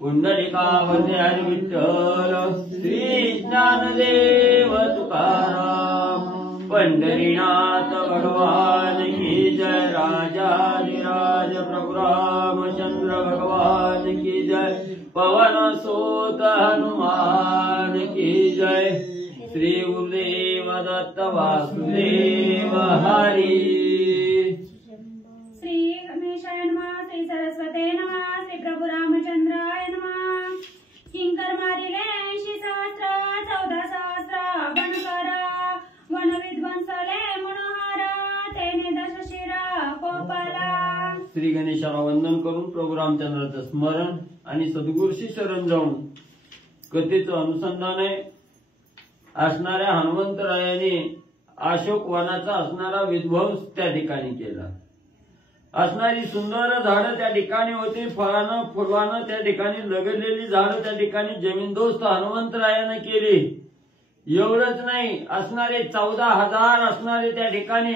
पुंडलिकावरती हरी विठ्ठल श्री ज्ञानदेव तुकाराम पंढरीनाथ भगवान की जय राजाधिराज प्रभु रामचंद्र भगवान की जय पवन सुत हनुमान की जय श्री गुरुदेव दत्त वासुदेव हरी श्री गणेशाय नमः श्री सरस्वते नमः श्री प्रभु रामचंद्राय नमः किंकर मारिले 80 सहस्र 14 सहस्र बनकरा वन विध्वंसले मनोहरा तेने दश शिरा कोपाला। श्री गणेशाला वंदन करून प्रभू रामचंद्राचं स्मरण आणि सद्गुरूशी शरण जाऊन कथेचं अनुसंधान आहे। असणाऱ्या हनुमंतरायाने अशोक वनाचा असणारा विध्वंस त्या ठिकाणी केला। असणारी सुंदर झाडं त्या ठिकाणी होती, फळानं फुलानं त्या ठिकाणी लगडलेली झाडं त्या ठिकाणी जमीनदोस्त हनुमंतरायाने केली। एवढंच नाही, असणारे 14,000 असणारे त्या ठिकाणी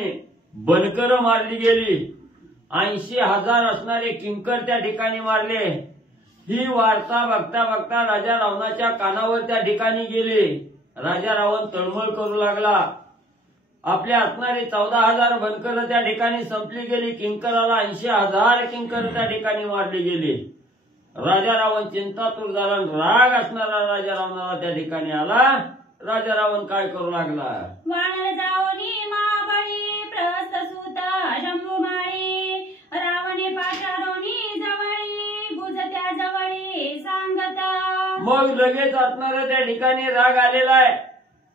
बनकर मारली गेली, 80,000 असणारे किंकर त्या ठिकाणी मारले। ही वार्ता बघता बघता राजा रावणाच्या कानावर त्या ठिकाणी गेली। राजा रावण तळमळ करू लागला। आपल्या असणारे 14,000 बनकर त्या ठिकाणी संपली गेली, किंकराला 80,000 किंकर त्या ठिकाणी मारले गेले। राजा रावण चिंतातूर झाला, राग असणारा राजा रावणाला त्या ठिकाणी आला। राजा रावण काय करू लागला, वानर जाओनी महाबळी प्रस्थ सूत जंबुमाळी रावणे पाचारोनी जवळी गुजत्या जवळी सांगता। मग लगेच असणारा त्या ठिकाणी राग आलेला आहे।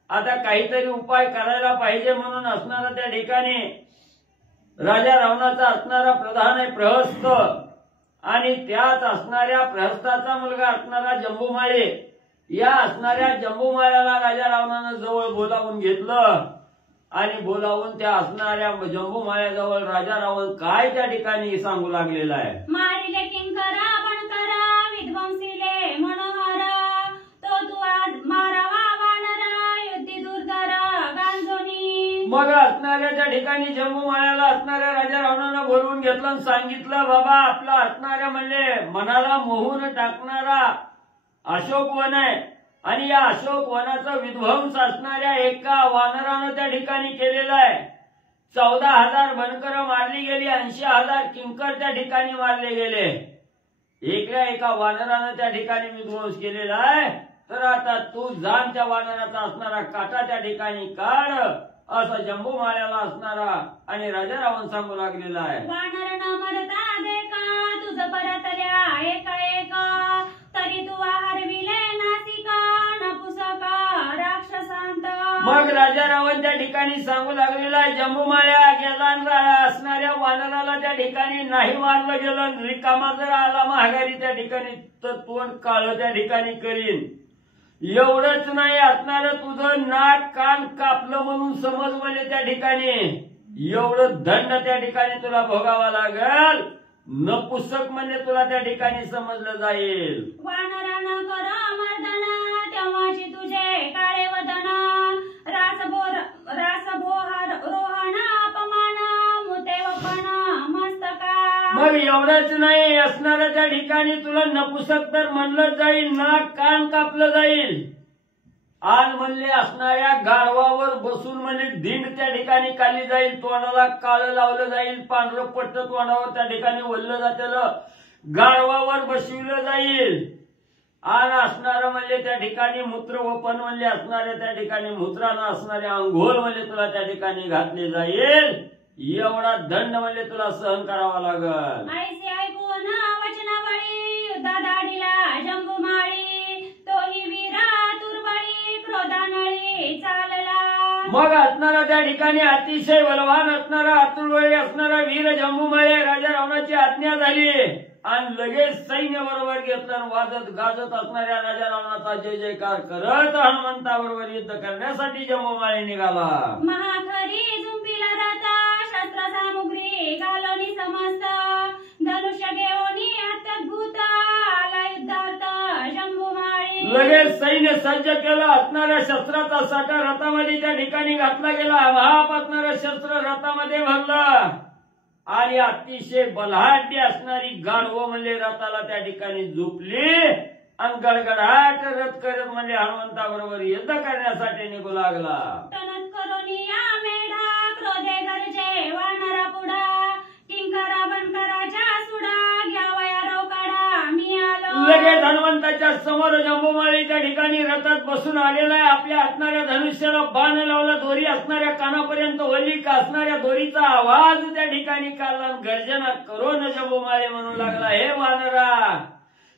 आता काहीतरी उपाय करायला पाहिजे म्हणून असणारा त्या ठिकाणी राजा रावणाचा असणारा प्रधान आहे प्रहस्त, आणि त्याच असणाऱ्या प्रहस्ताचा मुलगा असणारा जंबुमाळे, या असणाऱ्या जंबुमाळ्याला राजा रावणानं जवळ बोलावून घेतलं आणि बोलावून त्या असणाऱ्या जंबुमाळ्याजवळ राजा रावण काय त्या ठिकाणी सांगू लागलेला आहे, मारिले किंकरा बनकरा विध्वंसिले मनोहरा तो तू आज मारावा वानरा युद्धी दुर्धरा गांजोनी। मग असणाऱ्या त्या ठिकाणी जंबुमाळ्याला असणाऱ्या राजा रावणानं बोलवून घेतलं आणि सांगितलं, बाबा आपला असणाऱ्या म्हणले मनाला मोहून टाकणारा अशोक वन आहे, आणि या अशोक वनाचा विध्वंस असणाऱ्या एका वानरानं त्या ठिकाणी केलेला आहे। 14,000 बनकर मारली गेली, 80,000 किंकर त्या ठिकाणी मारले गेले। एका वानरानं त्या ठिकाणी विध्वंस केलेला आहे, तर आता तू जाण त्या वानराचा असणारा काटा त्या ठिकाणी काढ, असा जंबुमाळ्याला असणारा आणि राजा रावण सांगू लागलेला आहे। वानर न मरता देखा तुझ परतल्या एका एका तरी तू हरविले नासिका नपुसका राक्षसांत। मग राजा रावण त्या ठिकाणी सांगू लागलेला आहे, जंबुमाळ्या गेला असणाऱ्या वानराला त्या ठिकाणी नाही मारलं गेलं, रिकामा जर आला महागारी त्या ठिकाणी तर तोंड काळ त्या ठिकाणी करीन। एवढंच नाही, असणारं तुझं नाक कान कापलं म्हणून समजवले त्या ठिकाणी, एवढं दंड त्या ठिकाणी तुला भोगावा लागल, नपुसक म्हणजे तुला त्या ठिकाणी समजलं जाईल। वानरानं कर मर्दना तेव्हाची तुझे काळे वदन रासभोहर रोहन अपमान मुतेवपण मस्तका। मग एवढंच नाही, असणाऱ्या त्या ठिकाणी तुला नपुसक तर म्हणलं जाईल, नाक कान कापलं जाईल, आन म्हणले असणाऱ्या गाढवावर बसून म्हणजे धिंड त्या ठिकाणी काढली जाईल, तोंडाला काळं लावलं जाईल, पांढरं पट्ट तोंडावर त्या ठिकाणी वळलं जातेल, गाढवावर बसविलं जाईल, आणि असणारं म्हणजे त्या ठिकाणी मूत्र वपन म्हणजे असणाऱ्या त्या ठिकाणी मूत्रानं असणारे अंघोळ म्हणजे तुला त्या ठिकाणी घातले जाईल। एवढा दंड म्हणजे तुला सहन करावा लागल। ऐसे ऐकून वचनावळी युद्धा धाडीला जंबुमाळी तोही वीरा तुर्बळी क्रोधानळी चालला। मग असणारा त्या ठिकाणी अतिशय बलवान असणारा अतुलवयी असणारा वीर जंबुमाळे राजा रावणाची आज्ञा झाली आणि लगेच सैन्य बरोबर घेतलं, वाजत गाजत असणाऱ्या राजा रावणाचा जय जयकार करत हनुमंताबरोबर युद्ध करण्यासाठी जंबुमाळे निघाला। महाखरी झुंपीला राता शस्त्र सामुग्री घालोनी समस्त धनुष्य घेऊनी अत्युत आला युद्धार्थ जंबुमाळी। लगेच सैन्य सज्ज केलं, असणाऱ्या शस्त्राचा साठा रथामध्ये त्या ठिकाणी घातला गेला, महाप असणारं शस्त्र रथामध्ये भरलं आणि अतिशय बलाढ्य असणारी गाढवं म्हणजे रथाला त्या ठिकाणी झोपली आणि गडगडाट रथ करत म्हणजे हनुमंताबरोबर युद्ध करण्यासाठी निघू लागला. टणक करोनिया मेढा क्रोधे गरजे वानरा पुढा किंकरा बनकराच्या सुडा घ्यावया रोकडा मी आलो. लगेच हनुमंताच्या समोर जंबूमाळी त्या ठिकाणी रथात बसून आलेला आहे. आपल्या असणाऱ्या धनुष्याला बाण लावला, दोरी असणाऱ्या कानापर्यंत ओली का असणाऱ्या दोरीचा आवाज त्या ठिकाणी काढला, गर्जना करून जंबूमाळी म्हणू लागला, हे वानरा,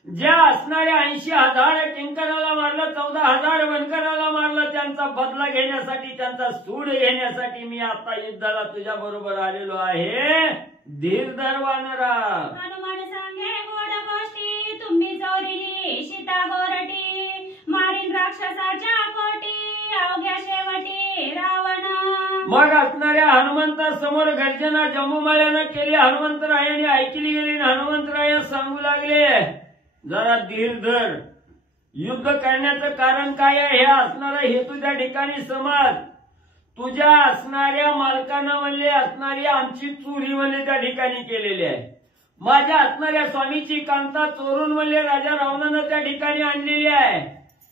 ज्या असणाऱ्या 80,000 किंकराला मारलं, 14,000 बनकराला मारलं, त्यांचा बदला घेण्यासाठी, त्यांचा सूड घेण्यासाठी मी आता युद्धाला तुझ्या बरोबर आलेलो आहे. धीर धर वानरा. हनुमान सांगे गोड गोष्टी, तुम्ही चोरली सीता गोरटी, मारीन राक्षसाच्या कोटी, अवघ्या शेवटी रावण. मग असणाऱ्या हनुमंतासमोर गर्जना जंबूमाळ्यानं केली. हनुमंतरायाने ऐकली गेली. हनुमंतराय सांगू लागले, जरा धीर धर. युद्ध करण्याचं कारण काय आहे हे असणारा हेतू त्या ठिकाणी समज. तुझ्या असणाऱ्या मालकानं म्हणले असणारी आमची चोरी म्हणले त्या ठिकाणी केलेली आहे. माझ्या असणाऱ्या स्वामीची कांता चोरून म्हणले राजा रावणानं त्या ठिकाणी आणलेली आहे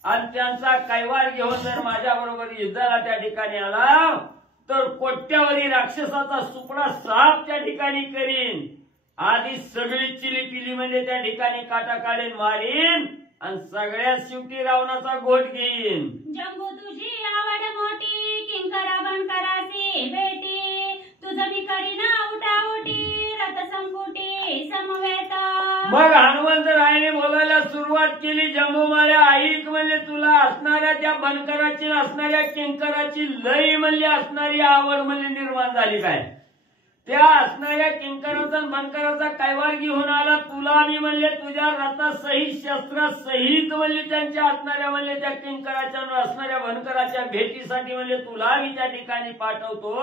आणि त्यांचा कैवार घेऊन जर माझ्या बरोबर युद्धाला त्या ठिकाणी आला तर कोट्यावधी राक्षसाचा सुपडा साप त्या ठिकाणी करीन. आधी सगळी चिली पिली म्हणजे त्या ठिकाणी काटा काढेन, मारीन आणि सगळ्यात शेवटी रावणाचा घोट घेईन. जंबू तुझी आवड मोठी, किंकरा बनकराची भेटी, तुझं मी करीना उठाउटी, रथ संपुटी समवेत. मग हनुमंतरायाने बोलायला सुरुवात केली, जंबूमाळ्या ऐक म्हणले, तुला असणाऱ्या त्या बनकराची असणाऱ्या किंकराची लई म्हणले असणारी आवड म्हणजे निर्माण झाली काय. त्या असणाऱ्या किंकराचा बनकराचा कैवार घेऊन आला. तुला मी म्हणले तुझ्या रथासहित शस्त्रासहित म्हणले त्यांच्या असणाऱ्या म्हणले त्या किंकराच्या असणाऱ्या बनकराच्या भेटीसाठी म्हणले तुला मी त्या ठिकाणी पाठवतो.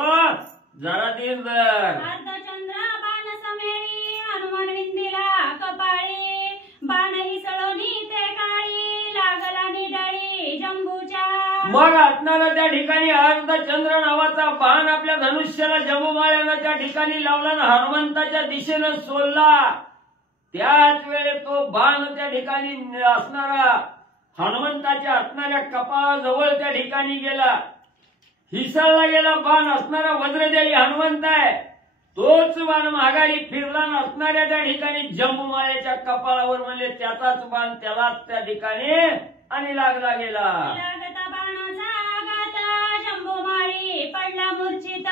जरा धीर धर. अर्धचंद्र बाण समेळी, हनुमान विंदीला कपाळी, बाण ही सळोनी ते काळी, लागला निडळी जंबूच्या. मग असणारा त्या ठिकाणी अर्धचंद्र नावाचा बाण आपल्या धनुष्याला जंबूमाळ्यानं त्या ठिकाणी लावला आणि हनुमंताच्या दिशेनं सोडला. त्याच वेळेस तो बाण त्या ठिकाणी असणारा हनुमंताच्या असणाऱ्या कपाळाजवळ त्या ठिकाणी गेला. हिसळला गेला बाण. असणारा वज्रदेवी हनुमंत आहे, तोच बाण माघारी फिरला असणाऱ्या त्या ठिकाणी जंबूमाळ्याच्या कपाळावर म्हणले त्याचाच बाण त्यालाच त्या ठिकाणी आणि लागला गेला. लागता बाणाचा आघात, जंबूमाळी पडला मूर्छित,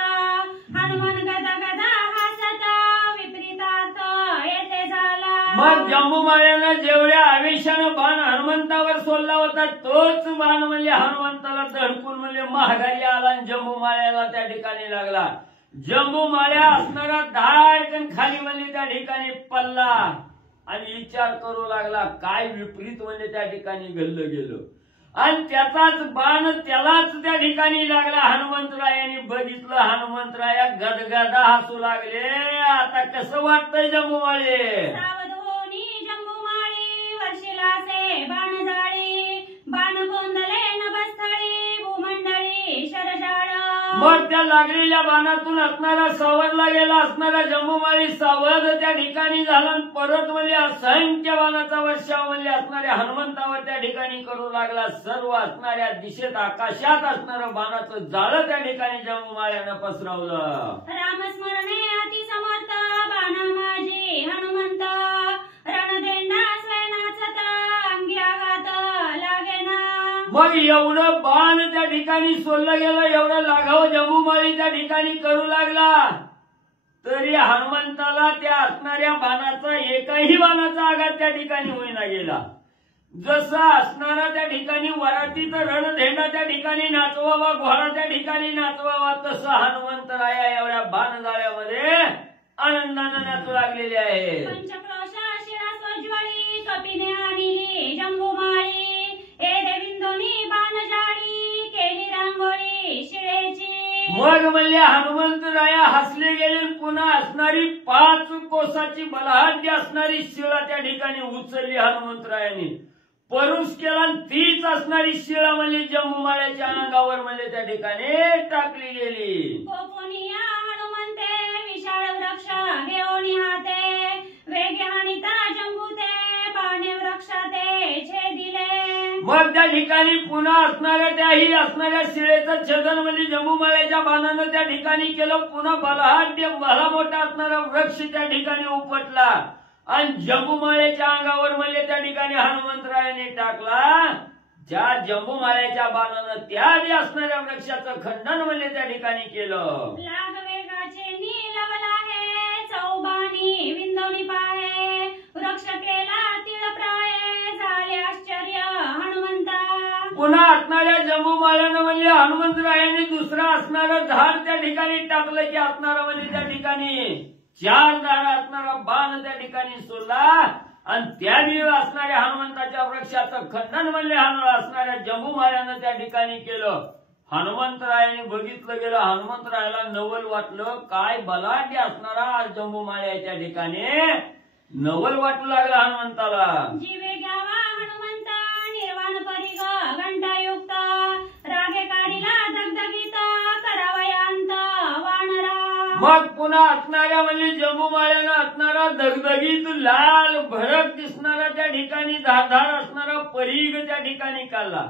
हनुमान गदा गदा हसता, विपरीतार्थ येथे झाला. मग जंबूमाळ्यानं जेवढ्या आवेशानं बाण हनुमंतावर सोडला होता तोच बाण म्हणजे हनुमंताला धडकून म्हणजे महागारी आला आणि जंबूमाळ्याला त्या ठिकाणी लागला. जंबूमाळ्या असणारा धाडकन खाली म्हणजे त्या ठिकाणी पडला आणि विचार करू लागला काय विपरीत म्हणजे त्या ठिकाणी घडलं गेलं आणि त्याचाच बाण त्यालाच त्या ठिकाणी लागला. हनुमंतरायाने बघितलं. हनुमंतराया गदगदा हसू लागले. आता कसं वाटतंय जंबूमाळे. सावध होनी जंबूमाळी, वर्षिलासे बाण जाळी, बाण गोंदले नभस्थळी, भूमंडळी शरजाळ. मग त्या लागलेल्या बाणातून असणारा सावरला गेला. असणारा जंबूमाळी सावध त्या ठिकाणी झाला आणि परत म्हणजे असंख्य बाणाचा वर्षाव म्हणजे असणाऱ्या हनुमंतावर त्या ठिकाणी करू लागला. सर्व असणाऱ्या दिशेत आकाशात असणारं बाणाचं जाळं त्या ठिकाणी जंबूमाळ्यानं पसरवलं. रामस्मरणे अति समर्थ, बाणा माझी हनुमंत, रणदेंडा स्वयनाचत, अंगी आघात लागेना. मग एवढं बाण त्या ठिकाणी सोडलं गेलं, एवढं लाघव जंबूमाळी त्या ठिकाणी करू लागला तरी हनुमंताला त्या असणाऱ्या बाणाचा एकही बाणाचा आघात त्या ठिकाणी होईना गेला. जसं असणारा त्या ठिकाणी वरातीत रणधेंडा त्या ठिकाणी नाचवावा, घोडा त्या ठिकाणी नाचवावा, तसं हनुमंतराया एवढ्या बाण जाळ्यामध्ये आनंदानं नाचू लागलेले आहे. पंचक्रोशा शिरा स्वज्वळी, कपिने आणली जंबूमाळी, ए देविंदोनी बाण जाळी, केली रांगोळी शिळेची. मग म्हणले हनुमंतराया हसले गेले. पुन्हा असणारी 5 कोसाची बलाढ्य असणारी शिळा त्या ठिकाणी उचलली हनुमंतरायाने, परुष केला आणि तीच असणारी शिळा म्हणजे जंबूमाळ्याच्या अंगावर म्हणजे त्या ठिकाणी टाकली गेली. कोपोनिया हनुमंते विशाळ वृक्ष घेऊन हाते वेगे हानिता जंबूते पाने वृक्षाते छेदिले. मग त्या ठिकाणी पुन्हा असणाऱ्या त्याही असणाऱ्या शिळेचं छेदन म्हणजे जंबूमाळ्याच्या बाणानं त्या ठिकाणी केलं. पुन्हा बलहाढ्य भला मोठा असणारा वृक्ष त्या ठिकाणी उपटला आणि जंबूमाळ्याच्या अंगावर म्हणजे त्या ठिकाणी हनुमंतरायाने टाकला. ज्या जंबूमाळ्याच्या बाणानं त्याआधी असणाऱ्या वृक्षाचं खंडन म्हणजे त्या ठिकाणी केलं. लागवेगाचे नीलवला हे चौबानी विंदवणी पाहे वृक्ष केला तिळप्राय झाले आश्चर्य हनुमंता. पुन्हा असणाऱ्या जंबूमाळ्यानं म्हणजे हनुमंतरायाने दुसरा असणारं झाड त्या ठिकाणी टाकलं की असणारा म्हणजे त्या ठिकाणी 4 झाड असणारा बाण त्या ठिकाणी सोडला आणि त्यावेळी असणाऱ्या हनुमंताच्या वृक्षाचं खंडन म्हणजे असणाऱ्या जंबूमाळ्यानं त्या ठिकाणी केलं. हनुमंतरायाने बघितलं गेलं. हनुमंतरायाला नवल वाटलं. काय बलाढ्य असणारा जंबूमाळ्या त्या ठिकाणी नवल वाटू लागला हनुमंताला. जीवे घ्यावा हनुमंता निर्वाण परिग घंटायुक्त रागे काढिला दगदगीत करावयांत वानरा. मग पुन्हा असणाऱ्या म्हणजे जंबूमाळ्यानं असणारा दगदगीत लाल भडक दिसणारा त्या ठिकाणी धारधार असणारा परीघ त्या ठिकाणी काढला.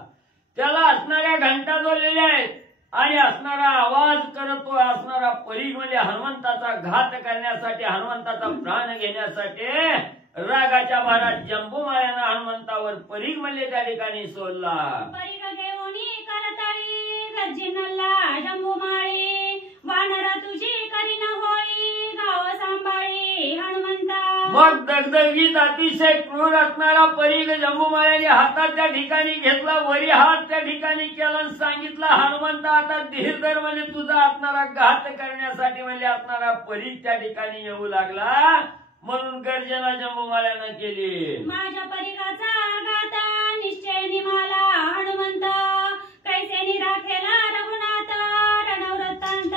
त्याला असणाऱ्या घंटा जोडलेल्या आहेत आणि असणारा आवाज करतो असणारा परीघ म्हणजे हनुमंताचा घात करण्यासाठी हनुमंताचा प्राण घेण्यासाठी रागाच्या भारात जंबूमाळ्यानं हनुमंतावर परीघ म्हणजे त्या ठिकाणी सोडला. परिग घेऊन करतळी गर्जिनल्ला जंबूमाळी वानरा तुझी करीन होळी गाव सांभाळी हनुमंता. मग दगदगीत अतिशय क्रूर असणारा परीघ जंबूमाळ्याने हातात त्या ठिकाणी घेतला. वरी हात त्या ठिकाणी केला आणि सांगितला हनुमंता आता धीर धर म्हणजे तुझा असणारा घात करण्यासाठी म्हणजे असणारा परीघ त्या ठिकाणी येऊ लागला. म्हणून गर्जना जंबूमाळ्यानं केली. माझ्या परिघाचा घात निश्चय निमाला हनुमंत कैसे निराखेला रघुनाथ रणवृत्तांत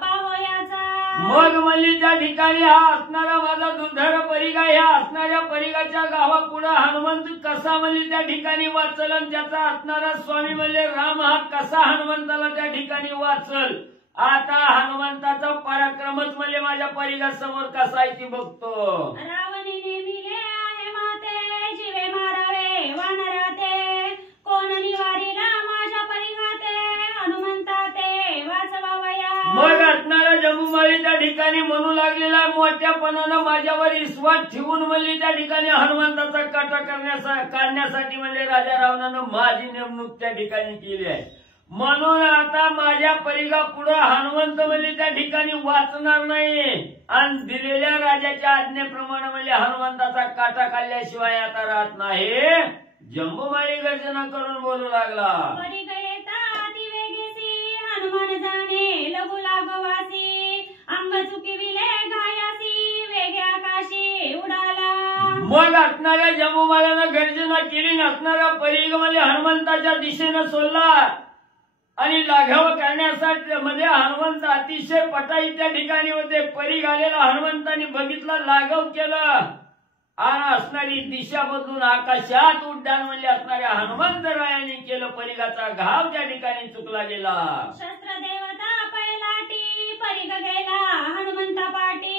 पाहोयाचा. मग म्हणजे त्या ठिकाणी हा असणारा माझा दुर्धर परीघ आहे. ह्या असणाऱ्या परीघाच्या गावापुढे हनुमंत कसा म्हणजे त्या ठिकाणी वाचल आणि त्याचा असणारा स्वामी म्हणजे राम हा कसा हनुमंताला त्या ठिकाणी वाचल. आता हनुमंताचा पराक्रमच म्हणजे माझ्या परिघासमोर कसा आहे ती बघतो. रावणीने मिले आहे माते जीवे मारावे वानराते कोण निवारीला माझ्या परिघाते हनुमंता ते वाचवावया. मग असणारा जंबूमाळी त्या ठिकाणी म्हणू लागलेला मोठ्यापणानं माझ्यावर विश्वास ठेवून म्हणजे त्या ठिकाणी हनुमंताचा काटा काढण्यासाठी म्हणजे राजा रावणानं माझी नेमणूक त्या ठिकाणी केली आहे. म्हणून आता माझ्या परिघा पुढे हनुमंत म्हणजे त्या ठिकाणी वाचणार नाही आणि दिलेल्या राजाच्या आज्ञेप्रमाणे म्हणजे हनुमंताचा काटा काढल्याशिवाय आता राहत नाही. जंबूमाळी गर्जना करून बोलू लागला. परिघ येता अतिवेगेसी हनुमान जाणे लघु लागवासी अंग चुकिविले घायासी वेगे आकाशी उडाला. मग असणाऱ्या जंबूमाळ्यानं गर्जना केली. नसणारा परीघ म्हणजे हनुमंताच्या दिशेनं सोडला आणि लाघव करण्यासाठी म्हणजे हनुमंत अतिशय पटाई त्या ठिकाणी होते. परीघ आलेला हनुमंताने बघितला लाघव केलं आणि असणारी दिशा बदलून आकाशात उड्डाण म्हणजे असणाऱ्या हनुमंतरायाने केलं. परीघाचा घाव त्या ठिकाणी चुकला गेला. शस्त्र देवता पैलाटी परिघ गेला हनुमंता पाटी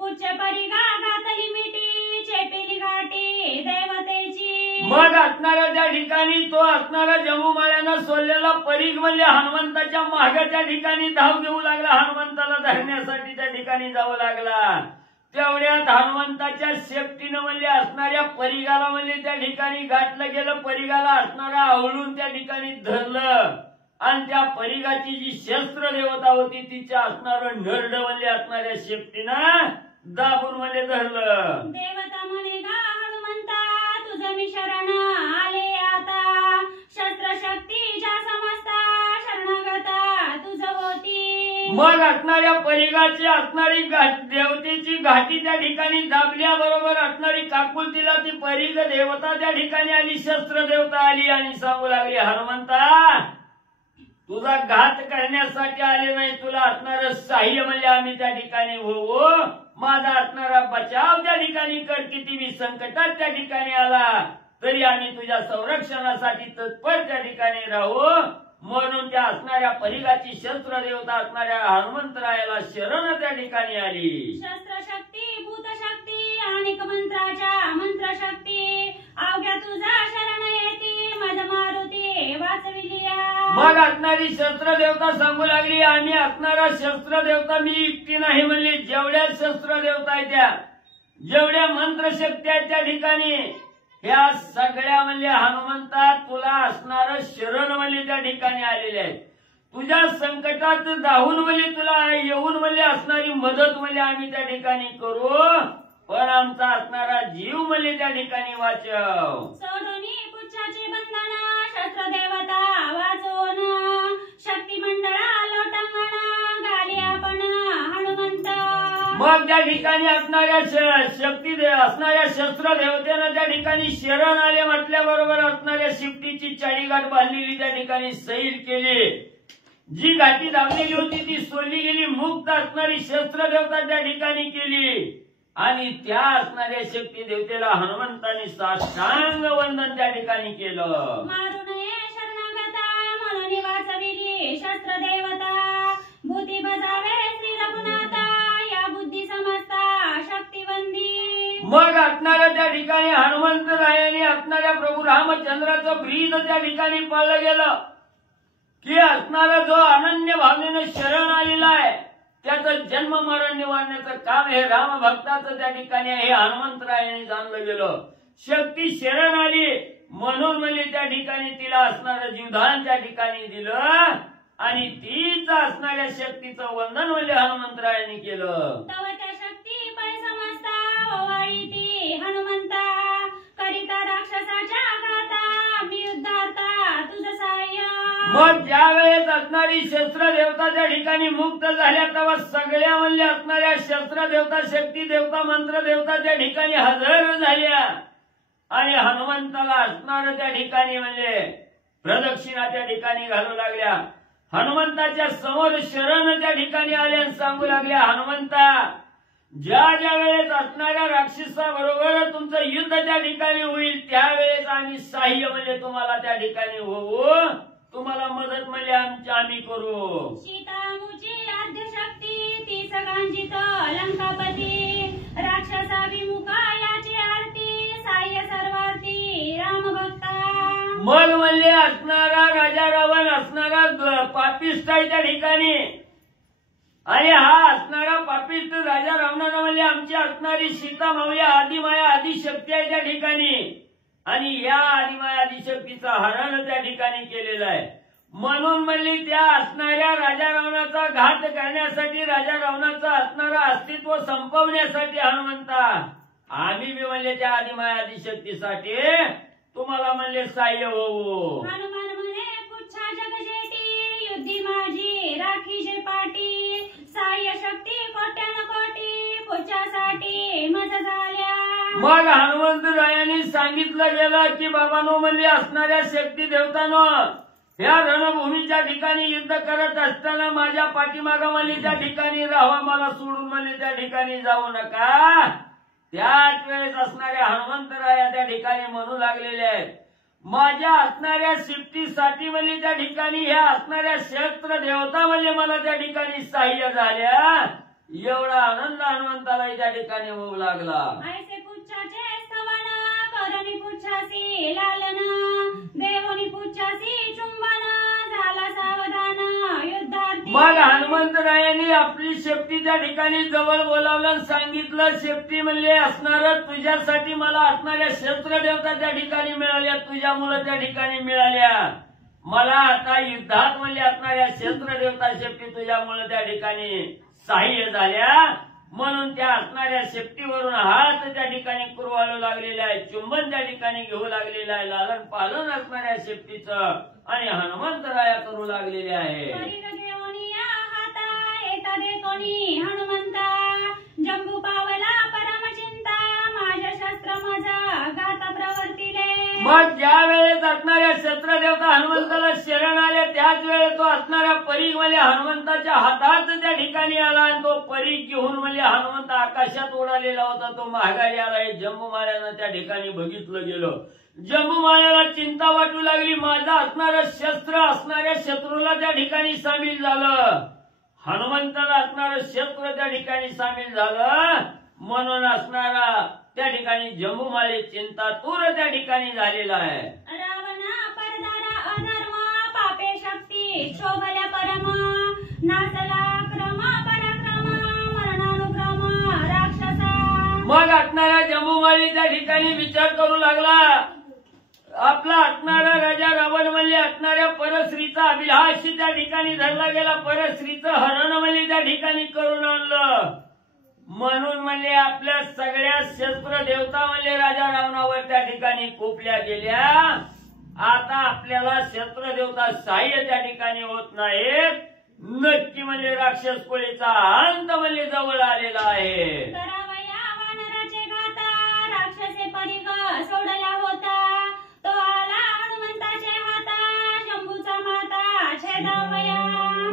उच्च परिघा घातली मिठी चेपेली घाटी देवतेची. मग असणाऱ्या त्या ठिकाणी तो असणारा जंबूमाळ्यानं सोडलेला परीघ म्हणजे हनुमंताच्या मागे त्या ठिकाणी धाव घेऊ लागला. हनुमंताला धरण्यासाठी त्या ठिकाणी जावं लागला. तेवढ्यात हनुमंताच्या शेपटीनं म्हणजे असणाऱ्या परीघाला म्हणजे त्या ठिकाणी गाठलं गेलं. परीघाला असणारा आवळून त्या ठिकाणी धरलं आणि त्या परीघाची जी शस्त्र देवता होती तिच्या असणारं नरड म्हणजे असणाऱ्या शेपटीनं दाबून म्हणजे धरलं. देवता म्हणे गा हनुमंता तुझं मी शरण आले आता शस्त्र शक्ती ज्या समजता शरणागता तुझं होती. मग असणाऱ्या परीघाची असणारी देवतेची घाटी त्या ठिकाणी दाबल्याबरोबर असणारी काकुलतीला ती परीघ देवता त्या ठिकाणी आली. शस्त्र देवता आली आणि सांगू लागली हनुमंता तुझा घात करण्यासाठी आले नाही. तुला असणारं साह्य म्हणजे आम्ही त्या ठिकाणी होऊ. माझा असणारा बचाव त्या ठिकाणी कर. किती संकटात त्या ठिकाणी आला तरी आम्ही तुझ्या संरक्षणासाठी तत्पर त्या ठिकाणी राहू. म्हणून त्या असणाऱ्या परिघाची शस्त्र देवता असणाऱ्या हनुमंतरायाला शरण त्या ठिकाणी आली. शस्त्रशक्ती भूतशक्ती आणि मंत्रशक्ती अवघ्या तुझा शरण येती मज मारुती वाचविलिया. मग असणारी शस्त्र देवता सांगू लागली, आम्ही असणारा शस्त्र देवता मी एकटी नाही म्हणली, जेवढ्या शस्त्र देवता आहेत त्या, जेवढ्या मंत्रशक्ती आहेत त्या ठिकाणी, ह्या सगळ्या म्हणजे हनुमंता तुला असणारं शरण म्हणजे त्या ठिकाणी आलेले आहेत. तुझ्या संकटात धावून म्हणजे तुला येऊन म्हणजे असणारी मदत म्हणजे आम्ही त्या ठिकाणी करू, पण आमचा असणारा जीव म्हणजे त्या ठिकाणी वाचव. सोडोनी पुच्छाची बंधना शस्त्र देवता वाचवून शक्ती मंडळा लोटंगण गाली आपण हनुमंत. मग त्या ठिकाणी असणाऱ्या असणाऱ्या शस्त्र देवतेनं त्या ठिकाणी शरण आले म्हटल्याबरोबर असणाऱ्या शिफ्टीची चाळीघाट बांधलेली त्या ठिकाणी सैल केली. जी घाटी दाबलेली होती ती सोडली गेली. मुक्त असणारी शस्त्र देवता त्या ठिकाणी केली आणि त्या असणाऱ्या शक्ती देवतेला हनुमंतांनी साष्टांग वंदन त्या ठिकाणी केलं. मारू नये शरणागता म्हणून वाचविली शस्त्र देवता भूती बजावे श्री रघुनाथा या बुद्धी समजता शक्तिवंदी. मग असणाऱ्या त्या ठिकाणी हनुमंतरायाने असणाऱ्या प्रभू रामचंद्राचं ब्रीद त्या ठिकाणी पाळलं गेलं की असणारा जो अनन्य भावनेनं शरण आलेला आहे त्याचं जन्म मरण निवारण्याचं काम हे राम भक्ताचं त्या ठिकाणी हे हनुमंतरायाने जाणलं गेलं. शक्ती शरण आली म्हणून म्हणजे त्या ठिकाणी तिला असणारं जीवदान त्या ठिकाणी दिलं आणि तीच असणाऱ्या शक्तीचं वंदन म्हणजे हनुमंतरायाने केलं. तव त्या शक्ती पै समजता ओवाळी ती हनुमंता करिता राक्षसाच्या घाता मी उद्धारता तुझं सहाय्य. मग ज्या वेळेस असणारी शस्त्र देवता त्या ठिकाणी मुक्त झाल्या तेव्हा सगळ्या म्हणजे असणाऱ्या शस्त्र देवता शक्ती देवता मंत्र देवता त्या ठिकाणी हजर झाल्या आणि हनुमंताला असणार त्या ठिकाणी म्हणजे प्रदक्षिणा त्या ठिकाणी घालू लागल्या. हनुमंताच्या समोर शरण त्या ठिकाणी आल्या आणि सांगू लागल्या, हनुमंता ज्या ज्या वेळेस असणाऱ्या राक्षसाबरोबर तुमचं युद्ध त्या ठिकाणी होईल त्यावेळेस आम्ही सहाय्य म्हणजे तुम्हाला त्या ठिकाणी होऊ, तुम्हाला मदत म्हणजे आम्ही करू. सीतामुची आद्य शक्ती ती सगळ्यांची लंकापती राक्षसाभिमुखा याची आरती सहाय्य सर्वार्थी रामभक्ता. मग म्हणजे असणारा राजा रावण असणारा पापिष्ट आहे त्या ठिकाणी आणि हा असणारा पापिष्ट राजा रावणाला म्हणजे आमची असणारी सीता मावया आदिमाया आदिशक्ती आहे त्या ठिकाणी आणि या आदिमाया आदिशक्तीचा हरण त्या ठिकाणी केलेला आहे. म्हणून म्हणजे त्या असणाऱ्या राजा रावणाचा घात करण्यासाठी राजा रावणाचं असणारं अस्तित्व संपवण्यासाठी हनुमंता आम्ही बी म्हणजे त्या आदिमाया आदिशक्तीसाठी तुम्हाला म्हणजे सहाय्य होऊ. हनुमान म्हणे पुच्छा जगजेटी युद्धी माझी राखी जे पाटी सहाय्य शक्ती कोट्यान कोटी पुच्छासाठी मज झाल्या. मग हनुमंतरायांनी सांगितलं गेलं की बाबांनो म्हणजे असणाऱ्या शक्ती देवतानं ह्या रणभूमीच्या ठिकाणी युद्ध करत असताना माझ्या पाठीमागं म्हणजे त्या ठिकाणी राहावा, मला सोडून म्हणजे त्या ठिकाणी जाऊ नका. त्याच वेळेस असणाऱ्या हनुमंतराया त्या ठिकाणी म्हणू लागलेले आहेत, माझ्या असणाऱ्या शिफ्टीसाठी म्हणजे त्या ठिकाणी ह्या असणाऱ्या शस्त्र देवता म्हणजे मला त्या ठिकाणी सहाय्य झाल्या. एवढा आनंद हनुमंताला त्या ठिकाणी होऊ लागला. ऐसे पुच्छाचे स्तवन करणी पुच्छासी लालन देवनी पुच्छासी चुंबन झाला सावधान युद्धार्थी. मग हनुमंतरायांनी आपली शेपटी त्या ठिकाणी जवळ बोलावलं आणि सांगितलं, शेपटी म्हणजे असणार तुझ्यासाठी मला असणाऱ्या शस्त्र देवता त्या ठिकाणी मिळाल्या, तुझ्यामुळे त्या ठिकाणी मिळाल्या. मला आता युद्धात म्हणजे असणाऱ्या शस्त्र देवता शेपटी तुझ्यामुळे त्या ठिकाणी सहाय्य झाल्या. म्हणून त्या असणाऱ्या शेपटीवरून हात त्या ठिकाणी कुरवाळू लागलेला आहे, चुंबन त्या ठिकाणी घेऊ लागलेलं आहे, लालन पालन असणाऱ्या शेपटीचं आणि हनुमंतराया करू लागलेले आहे. हनुमंता जंबू पावला परमचिंता माझ्या शस्त्र माझा घात प्रवर्तिले. मग ज्या वेळेस असणाऱ्या शस्त्र देवता हनुमंताला शरण आले त्याच वेळेस तो असणाऱ्या परीघ म्हणजे हनुमंताच्या हातात त्या ठिकाणी आला आणि तो परीघ घेऊन म्हणजे हनुमंत आकाशात उडालेला होता तो माघारी आला. जंबू माळ्यानं त्या ठिकाणी बघितलं गेलं. जम्बूमाळ्याला चिंता वाटू लागली. माझं असणारं शस्त्र असणाऱ्या शत्रूला त्या ठिकाणी सामील झालं. हनुमंताला असणारं शस्त्र त्या ठिकाणी सामील झालं. म्हणून असणारा त्या ठिकाणी जम्बूमाळी चिंतातूर त्या ठिकाणी झालेला आहे. रावणा परदारा अधर्म पापे शक्ती शोभल्या परम नाचला क्रम पराक्रम मरणानुक्रम राक्षसा. मग असणाऱ्या जम्बूमाळी त्या ठिकाणी विचार करू लागला. आपला असणारा राजा रावण म्हणजे असणाऱ्या परस्त्रीचा अभिलाषी त्या ठिकाणी धरला गेला. परस्त्रीचं हरण म्हणजे त्या ठिकाणी करून आणलं. म्हणून म्हणजे आपल्या सगळ्या शस्त्र देवता म्हणजे राजा रावणावर त्या ठिकाणी कोपल्या गेल्या. आता आपल्याला शस्त्र देवता सहाय्य त्या ठिकाणी होत नाहीत. नक्की म्हणजे राक्षस कोळीचा अंत म्हणजे जवळ आलेला आहे. करावया वानराचे घाता राक्षसे परिग सोडला होता. तो आला हनुमंताचे हाता शंभूचा माता छेदावया.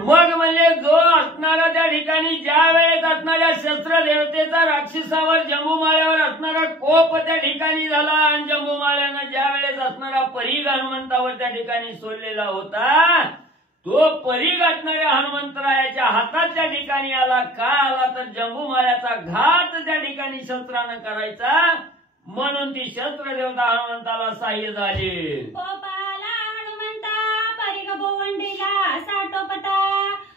मग म्हणजे जो असणारा त्या ठिकाणी ज्या वेळेस असणाऱ्या शस्त्र देवतेचा राक्षसावर जम्बूमाळ्यावर असणारा कोप त्या ठिकाणी झाला आणि जम्बूमाळ्यानं ज्या वेळेस असणारा परीघ हनुमंतावर त्या ठिकाणी सोडलेला होता, तो परीघ असणाऱ्या हनुमंतरायाच्या हातात त्या ठिकाणी आला. का आला तर जम्बूमाळ्याचा घात त्या ठिकाणी शस्त्रानं करायचा. म्हणून ती शस्त्र देवता हनुमंताला सहाय्य झाली. कोपाला हनुमंता परिग बोवंडीला साठोपता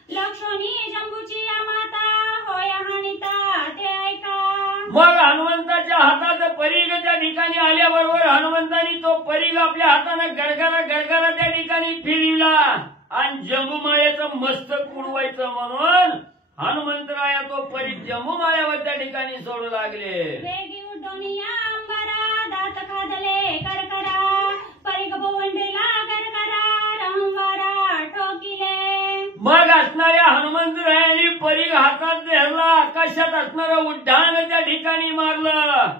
लक्ष्मणी जंबूची माता होय हानिता ते ऐका. मग हनुमंताच्या हातात परीघ त्या ठिकाणी आल्याबरोबर हनुमंतानी तो परीघ आपल्या हाताने गरगरा गरगरा त्या ठिकाणी फिरविला आणि जम्बूमाळ्याचं मस्तक उडवायचं म्हणून हनुमंतराया तो परीघ जम्बूमाळ्यावर त्या ठिकाणी सोडू लागले. वेगी उडोनिया अंबरा दात खादले करकरा परिग बोवंडीला गरगरा रंवारा ठोकिले. मग असणाऱ्या हनुमंतरायांनी परीघ हातात धरला. आकाशात असणारं उड्डाण त्या ठिकाणी मारलं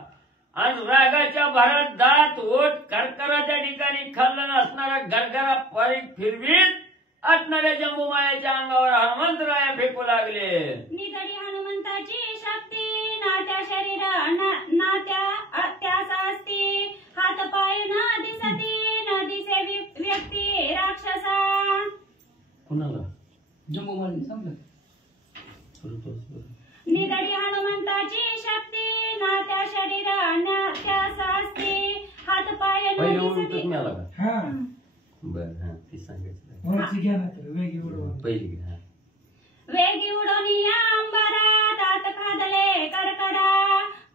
आणि रागाच्या भरात दात ओठ करकरा त्या ठिकाणी खाल्लं. असणारा गरगरा परीघ फिरवीत असणाऱ्या जम्बूमाळ्याच्या अंगावर हनुमंतराया फेकू लागले. निगडी हनुमंताची शक्ती नात्या शरीर नात्या अत्यास असती. हात पाय न दिसती न दिसे व्यक्ती राक्षसा. कुणाला जम्बूमाळी सांगलं. निगडी हनुमंताची शक्ती नात्या शरीर नात्यास असती. हात पाय न दिसती. हा बरं ती सांगायचं वरची घ्या ना तर वेगळी उडवा. पहिली घ्या. वेगी उडोनिया अंबरा दात खादले करकरा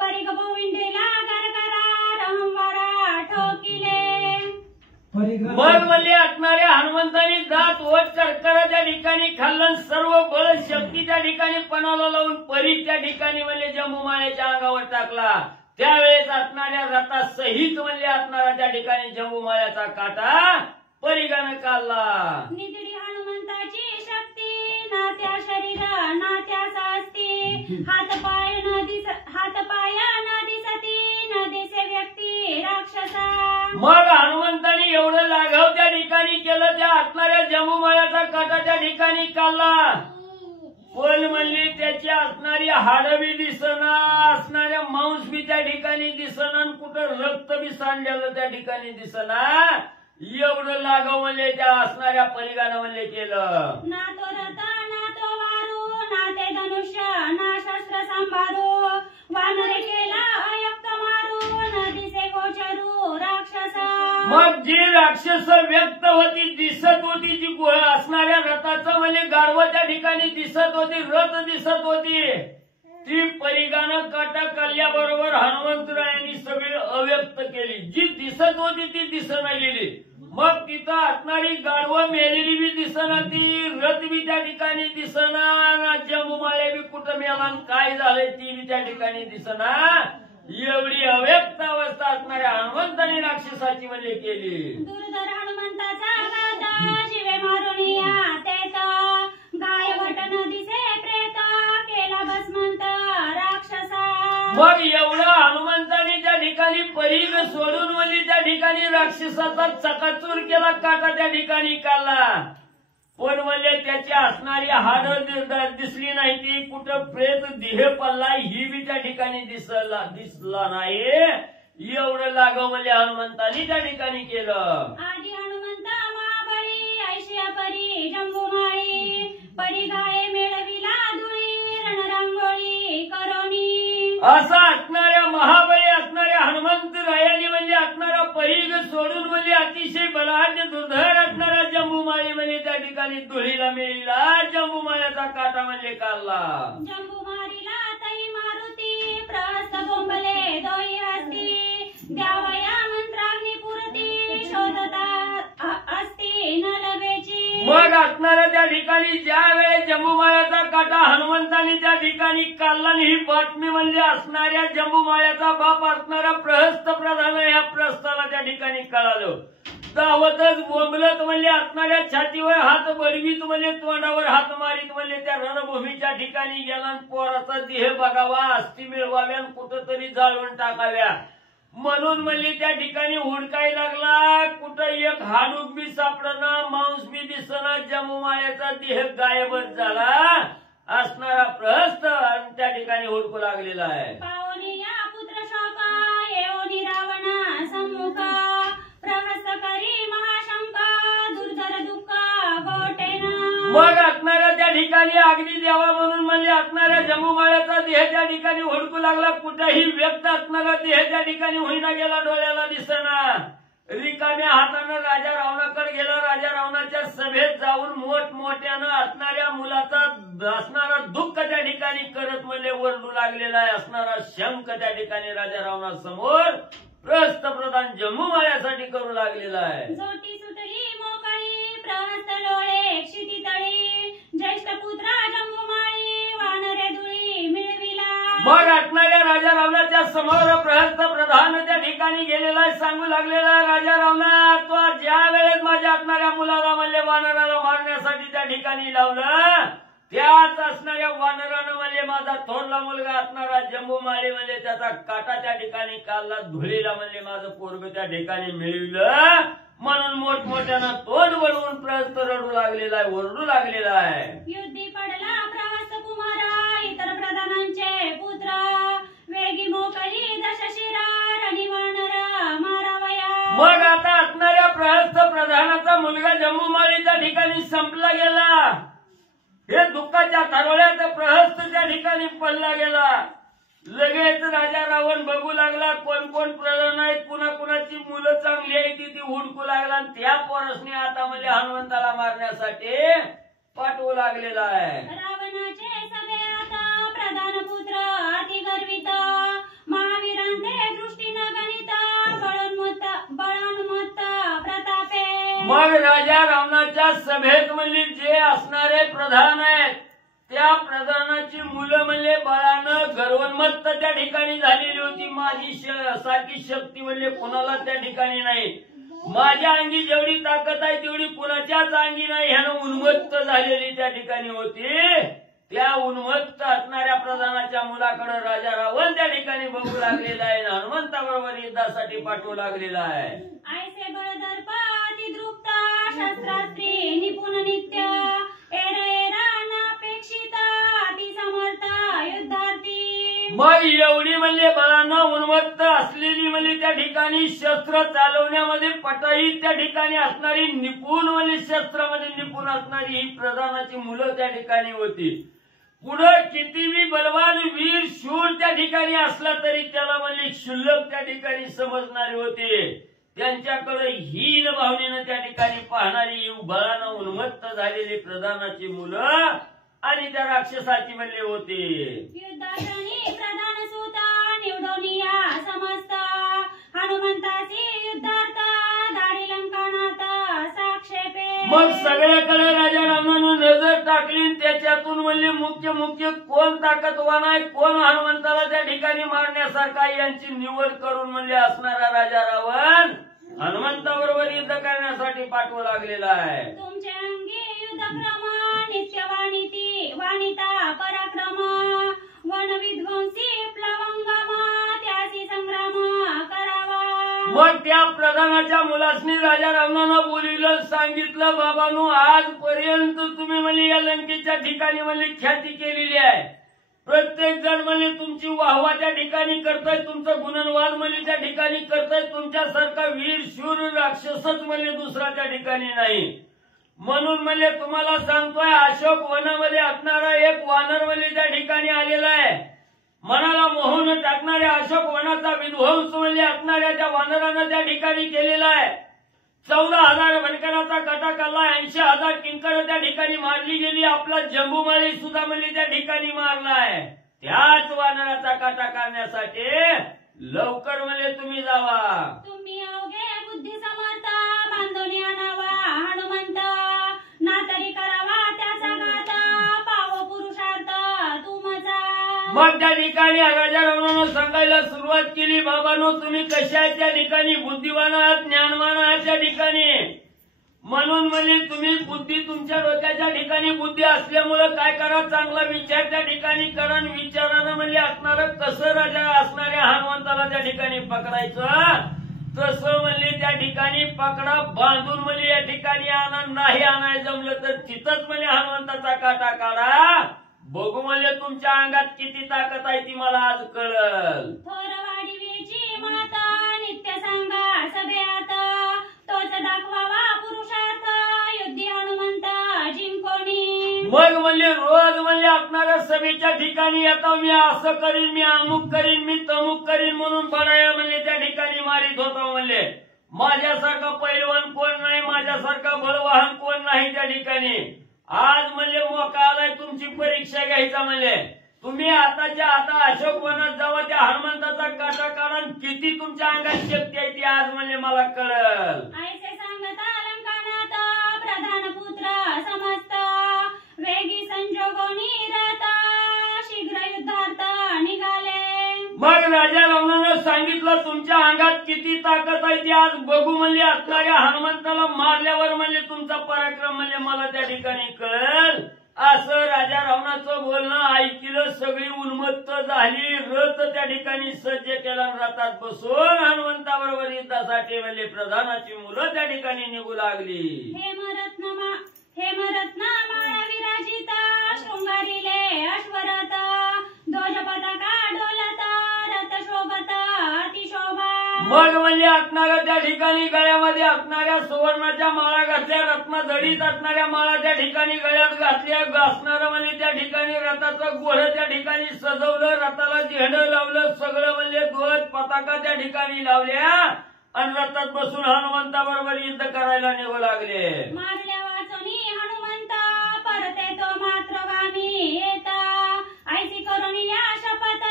परिग बोविंडीला गरगरा रंवारा ठोकिले. मग म्हणजे असणाऱ्या हनुमंतानी दात ओठ करकरा त्या ठिकाणी खाल्लं. सर्व बळ शक्ती त्या ठिकाणी पणाला लावून परीघ त्या ठिकाणी म्हणजे जम्बूमाळ्याच्या अंगावर टाकला. त्यावेळेस असणाऱ्या रथासहित म्हणजे असणारा त्या ठिकाणी जम्बूमाळ्याचा काटा परीघानं काढला. निगडी हनुमंताची शक्ती नात्या शरीर नात्यास असती. हात पाय न दिसती न दिसे व्यक्ती राक्षसा. मग हनुमंतानी एवढं लाघव त्या ठिकाणी केलं. त्या असणाऱ्या जम्बूमाळ्याचा काटा त्या ठिकाणी काढला. पण म्हणजे त्याची असणारी हाडं बी दिसना, असणाऱ्या मांस बी त्या ठिकाणी दिसना, कुठं रक्त बी सांडलेलं त्या ठिकाणी दिसना. एवढं लाघव म्हणजे त्या असणाऱ्या परीघानं म्हणजे केलं. ना तो रथ ना तो वारू ना ते धनुष्य ना शस्त्र सांभारू. वानरे केला अयक्त मारू न दिसे गोचरू राक्षसा. मग जी राक्षस व्यक्त होती दिसत होती, जी असणाऱ्या रथाचं म्हणजे गाढवं त्या ठिकाणी दिसत होती, रथ दिसत होती, ती परीघानं काटा काढल्याबरोबर हनुमंतरायांनी सगळी अव्यक्त केली. जी दिसत होती ती दिसना गेली. मग तिथं असणारी गाढवं मेलेली बी दिसना, ती रथ बी त्या ठिकाणी दिसना, जम्बूमाळ्या बी कुठं मेला काय झालंय ती बी त्या ठिकाणी दिसना. एवढी अव्यक्त अवस्था असणाऱ्या हनुमंताने राक्षसाची म्हणजे केली. दुर्धर हनुमंताचा घात शिवे मारुनिया तेत गाय वटन दिसे प्रेत केला भस्मंत राक्षसा. मग एवढं हनुमंताने त्या ठिकाणी परीघ सोडून म्हणजे त्या ठिकाणी राक्षसाचा चकाचूर केला, काटा त्या ठिकाणी काढला. पण म्हणजे त्याची असणारी हाडं दिसली नाही. ती कुठं प्रेत देह पडला ही बी त्या ठिकाणी दिसला नाही. एवढं लागाव म्हणजे हनुमंतानी त्या ठिकाणी केलं. आधी हनुमंता महाबळी ऐशिया परी जंबुमाळी परी गाये मेळविला धुळी रणरांगोळी करोनी. असा असणाऱ्या महाबळी असणाऱ्या हनुमंत रायाने म्हणजे असणारा परीग सोडून म्हणजे अतिशय बलाढ्य दुर्धर असणारा जंबुमाळी म्हणजे त्या ठिकाणी धुळीला मिळला. जंबुमाळ्याचा काटा म्हणजे काढला. जंबुमारीला तई मारुती प्रहस्त बोंबले दोई हस्ती द्यावया मंत्राग्नी पुरती शोधता असती न लभेची. मग असणाऱ्या त्या ठिकाणी ज्या वेळेस जंबुमाळ्याचा काटा हनुमंतानी त्या ठिकाणी काढला आणि ही बातमी म्हणजे असणाऱ्या जंबुमाळ्याचा बाप असणारा प्रहस्त प्रधान या प्रस्थाला त्या ठिकाणी कळालं. धावतच बोंबलत म्हणजे असणाऱ्या छातीवर हात बडवीत म्हणजे तोंडावर हात मारीत म्हणजे त्या रणभूमीच्या ठिकाणी गेला. पोराचा देह बघावा अस्थी मिळवाव्या कुठंतरी जाळून टाकाव्या म्हणून म्हणजे त्या ठिकाणी हुडकाय लागला. कुठं एक हाडूक बी सापडना मांस बी दिसना. जंबुमाळ्याचा देह गायबच झाला. असणारा प्रहस्त आणि त्या ठिकाणी हुडकू लागलेला आहे. पावनी या पुत्र शोका येऊनी रावणा सम्मुखा प्रहस्त करी महाशंका दुर्धर दुःख गोटेना. मग असणाऱ्या त्या ठिकाणी अग्नी द्यावा म्हणून म्हणजे असणाऱ्या जंबुमाळ्याचा देह त्या ठिकाणी हुडकू लागला. कुठेही व्यक्त असणारा देह त्या ठिकाणी होईना गेला. डोळ्याला दिसना. रिकाम्या हातानं राजा रावणाकडे गेला. राजा रावणाच्या सभेत जाऊन मोठमोठ्यानं असणाऱ्या मुलाचा असणारा दुःख त्या ठिकाणी करत म्हणजे वरडू लागलेला आहे. असणारा शंख त्या ठिकाणी राजा रावणासमोर प्रहस्त प्रधान जंबुमाळ्यासाठी करू लागलेला आहे. जोटी सुटली मोकळी प्रहस्त लोळे क्षिती तळी ज्येष्ठ पुत्रा जंबुमाळी वानरे धुळी मिळविला. मग असणाऱ्या राजा रावणाच्या समोर प्रहस्त प्रधान त्या ठिकाणी गेलेला आहे. सांगू लागलेला आहे राजा रावणा तो ज्या वेळेस माझ्या असणाऱ्या मुलाला म्हणजे वानराला मारण्यासाठी त्या ठिकाणी लावलं त्याच असणाऱ्या वानरानं म्हणजे माझा थोरला मुलगा असणारा जंबुमाळी म्हणजे त्याचा काटा त्या ठिकाणी काढला. धुळीला म्हणजे माझं पोरग त्या ठिकाणी मिळवलं म्हणून मोठमोठ्यानं तोंड वळवून प्रहस्त रडू लागलेला आहे. ओरडू लागलेला आहे. युद्धी पडला प्रहस्त कुमारा इतर प्रधानांचे पुत्र वेगी मोकळी दशशिरा रणी वानर मारावया. मग आता असणाऱ्या प्रहस्त प्रधानाचा मुलगा जंबुमाळी त्या ठिकाणी संपला गेला. हे दुःखाच्या थारोळ्यात प्रहस्त त्या ठिकाणी पडला गेला. लगेच राजा रावण बघू लागला कोण कोण प्रधान आहेत कुणाकुणाची मुलं चांगली आहेत ती हुडकू लागला. त्या पोरसने आता म्हणजे हनुमंताला मारण्यासाठी पाठवू लागलेला आहे. रावणाचे सभे आता प्रधान पुत्र अति गर्वित महावीरांचे दृष्टीनं गणित बळोन्मत्त प्रतापे. मग राजा रावणाच्या सभेत म्हणजे जे असणारे प्रधान आहेत त्या प्रधानाची मुलं म्हणजे बळानं गर्वोन्मत्त त्या ठिकाणी झालेली होती. माझी सारखी शक्ती म्हणजे कोणाला त्या ठिकाणी नाही. माझ्या अंगी जेवढी ताकद आहे तेवढी कुणाच्याच अंगी नाही ह्यानं उन्मत्त झालेली त्या ठिकाणी होती. त्या उन्मत्त असणाऱ्या प्रधानाच्या मुलाकडे राजा रावण त्या ठिकाणी बघू लागलेला आहे. हनुमंताबरोबर युद्धासाठी पाठवू लागलेला आहे. ऐसे बळदर्प अतिदृप्त शस्त्रास्त्री निपुण नित्य एरेरानापेक्षित अतिसमर्थ युद्धार्थी. मग एवढी म्हणजे बळानं उन्मत्त असलेली म्हणजे त्या ठिकाणी शस्त्र चालवण्यामध्ये पटाई त्या ठिकाणी असणारी निपुण म्हणजे शस्त्रामध्ये निपुण असणारी ही प्रधानाची मुलं त्या ठिकाणी होती. पुढे कितीही बलवान वीर शूर त्या ठिकाणी असला तरी त्याला म्हणजे क्षुल्लक त्या ठिकाणी समजणारे होते. त्यांच्याकडे हीन भावनेनं त्या ठिकाणी पाहणारी बळानं उन्मत्त झालेली प्रधानाची मुलं आणि त्या राक्षसाची म्हणले होते. युद्धातनी प्रधान सुता निवडोनिया समस्त हनुमंताची युद्धार्थ दाढी लंकानात साक्षेपे. मग सगळ्याकडे राजा रावणानं नजर टाकली. त्याच्यातून म्हणजे मुख्य कोण ताकदवान आहे कोण हनुमंताला त्या ठिकाणी मारण्यासारखा यांची निवड करून म्हणजे असणारा राजा रावण हनुमंताबरोबर युद्ध करण्यासाठी पाठवू लागलेला आहे. तुमचे अंगी युद्धक्रम नित्यवाणिती वाणिता पराक्रम वनविध्वंसी प्लवंगम त्यासी संग्राम करावा. मग त्या प्रधानाच्या मुलासनी राजा रावणानं बोलिलं सांगितलं बाबांनो आजपर्यंत तुम्ही म्हणजे या लंकेच्या ठिकाणी म्हणजे ख्याती केलेली आहे. प्रत्येक जण म्हणजे तुमची वाहवा त्या ठिकाणी करताय, तुमचं गुणनवाद म्हणजे त्या ठिकाणी करताय. तुमच्यासारखा वीर शूर राक्षसच म्हणजे दुसरा त्या ठिकाणी नाही. म्हणून म्हणजे तुम्हाला सांगतोय, अशोक वनामध्ये असणारा एक वानर म्हणजे त्या ठिकाणी आलेला आहे. मनाला मोहून टाकणाऱ्या अशोक वनाचा विध्वंस म्हणजे असणाऱ्या त्या वानरानं त्या ठिकाणी केलेला आहे. 14,000 वनकराचा कटा काढला, 80,000 किंकर त्या ठिकाणी मारली गेली. आपला जंबूमाळी सुद्धा म्हणजे त्या ठिकाणी मारलाय. त्याच वानराचा काटा काढण्यासाठी लवकर म्हणजे तुम्ही जावा. तुम्ही अवघे बुद्धी समर्थ बांधून आणावा हनुमंत, ना तरी करावा त्याचा घात, पाव पुरुषार्थ तुमचा. मग त्या ठिकाणी राजा रावणानं सांगायला सुरुवात केली, बाबांनो तुम्ही कशा आहेत त्या ठिकाणी, बुद्धिवान आहात, ज्ञानवान आहात त्या ठिकाणी. म्हणून म्हणजे तुम्ही बुद्धी तुमच्या डोक्याच्या ठिकाणी बुद्धी असल्यामुळे काय करा, चांगला विचार त्या ठिकाणी करा. विचारानं म्हणजे असणारं कसं राजा असणाऱ्या हनुमंताला त्या ठिकाणी पकडायचं, तसं म्हणजे त्या ठिकाणी पकडा, बांधून म्हणजे या ठिकाणी आणा. नाही आणाय जमलं तर तिथंच म्हणजे हनुमंताचा काटा काढा. बघू म्हणजे तुमच्या अंगात किती ताकद आहे ती मला आज कळल. थोरवाडीची माता नित्य सांगा सभेत, तोच दाखवावा पुरुषार्थ युद्धी हनुमंत जिंकोणी. मग म्हणजे रोज म्हणजे असणाऱ्या सभेच्या ठिकाणी येतो, मी असं करीन, मी अमुक करीन, मी तमुक करीन म्हणून बडाया म्हणजे त्या ठिकाणी मारित होतो. म्हणजे माझ्यासारखा पैलवान कोण नाही, माझ्यासारखा बलवाहन कोण नाही त्या ठिकाणी. आज म्हणजे मोका आलाय तुमची परीक्षा घ्यायचा. म्हणजे तुम्ही आताच्या आता अशोक वनात जावा, त्या हनुमंताचा काटा काढा, किती तुमच्या अंगात शक्ती आहे ती आज म्हणजे मला कळल. ऐसे सांगता अलंकानात प्रधान पुत्र समस्त, वेगी संजोगोनी रता शीघ्र युद्धार्थ निघाले. मग राजा रावणानं सांगितलं तुमच्या अंगात किती ताकद आहे ती आज बघू म्हणजे असणाऱ्या हनुमंताला मारल्यावर म्हणजे तुमचा पराक्रम म्हणजे मला त्या ठिकाणी कळेल. असं राजा रावणाचं बोलणं ऐकलं, सगळी उन्मत्त झाली. रथ त्या ठिकाणी सज्ज केला, रथात बसून हनुमंताबरोबर युद्धासाठी म्हणजे प्रधानाची मुलं त्या ठिकाणी निघू लागली. हेमरत्न माळा विराजित, शृंगारीले अश्वरथ, ध्वज पताका डोलत, रथ शोभत अतिशोभा. मग म्हणजे असणाऱ्या त्या ठिकाणी गळ्यामध्ये असणाऱ्या सुवर्णाच्या माळा घातल्या, रत्न जडीत असणाऱ्या माळा त्या ठिकाणी गळ्यात घातल्या. असणारं म्हणजे त्या ठिकाणी रथाचं घोडं त्या ठिकाणी सजवलं, रथाला झेंडं लावलं, सगळं म्हणजे ध्वज पताका त्या ठिकाणी लावल्या आणि रथात बसून हनुमंताबरोबर युद्ध करायला निघू लागले. मारल्या वाचनी हनुमंत, परते तो मातृगामी येत, ऐसी करुणी या शपथ,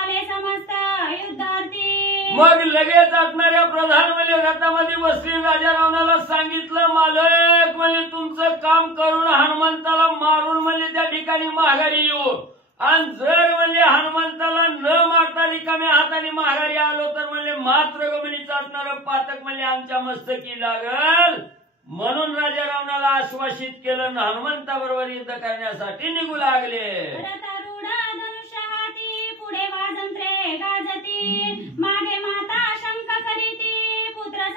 आले समस्त युद्धार्थी. मग लगेच असणाऱ्या प्रधान म्हणजे रथामध्ये बसली, राजा रावणाला सांगितलं, मालक म्हणजे तुमचं काम करून हनुमंताला मारून म्हणजे त्या ठिकाणी माघारी येऊ, आणि जर म्हणजे हनुमंताला न मारता रिकाम्या हाताने माघारी आलो तर म्हणजे मात्र गमनीचं असणारं पातक म्हणजे आमच्या मस्तकी लागल. म्हणून राजा रावणाला आश्वासित केलं, हनुमंताबरोबर युद्ध करण्यासाठी निघू लागले. रथारूढ धनुष्य हाती, पुढे वाजंत्रे गाजती, मागे माता शंख करीती, पुत्र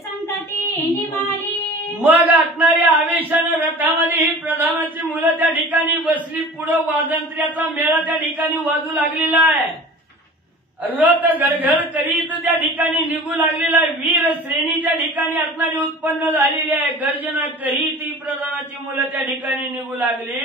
संतती निमाली. मग असणाऱ्या आवेशानं रथामध्ये ही प्रधानाची मुलं त्या ठिकाणी बसली, पुढं वाजंत्र्याचा मेळा त्या ठिकाणी वाजू लागलेला आहे. रथ घरघर करीत त्या ठिकाणी निघू लागलेला आहे. वीर श्रेणी त्या ठिकाणी असणारी उत्पन्न झालेली आहे. गर्जना करीत ही प्रधानाची मुलं त्या ठिकाणी निघू लागली.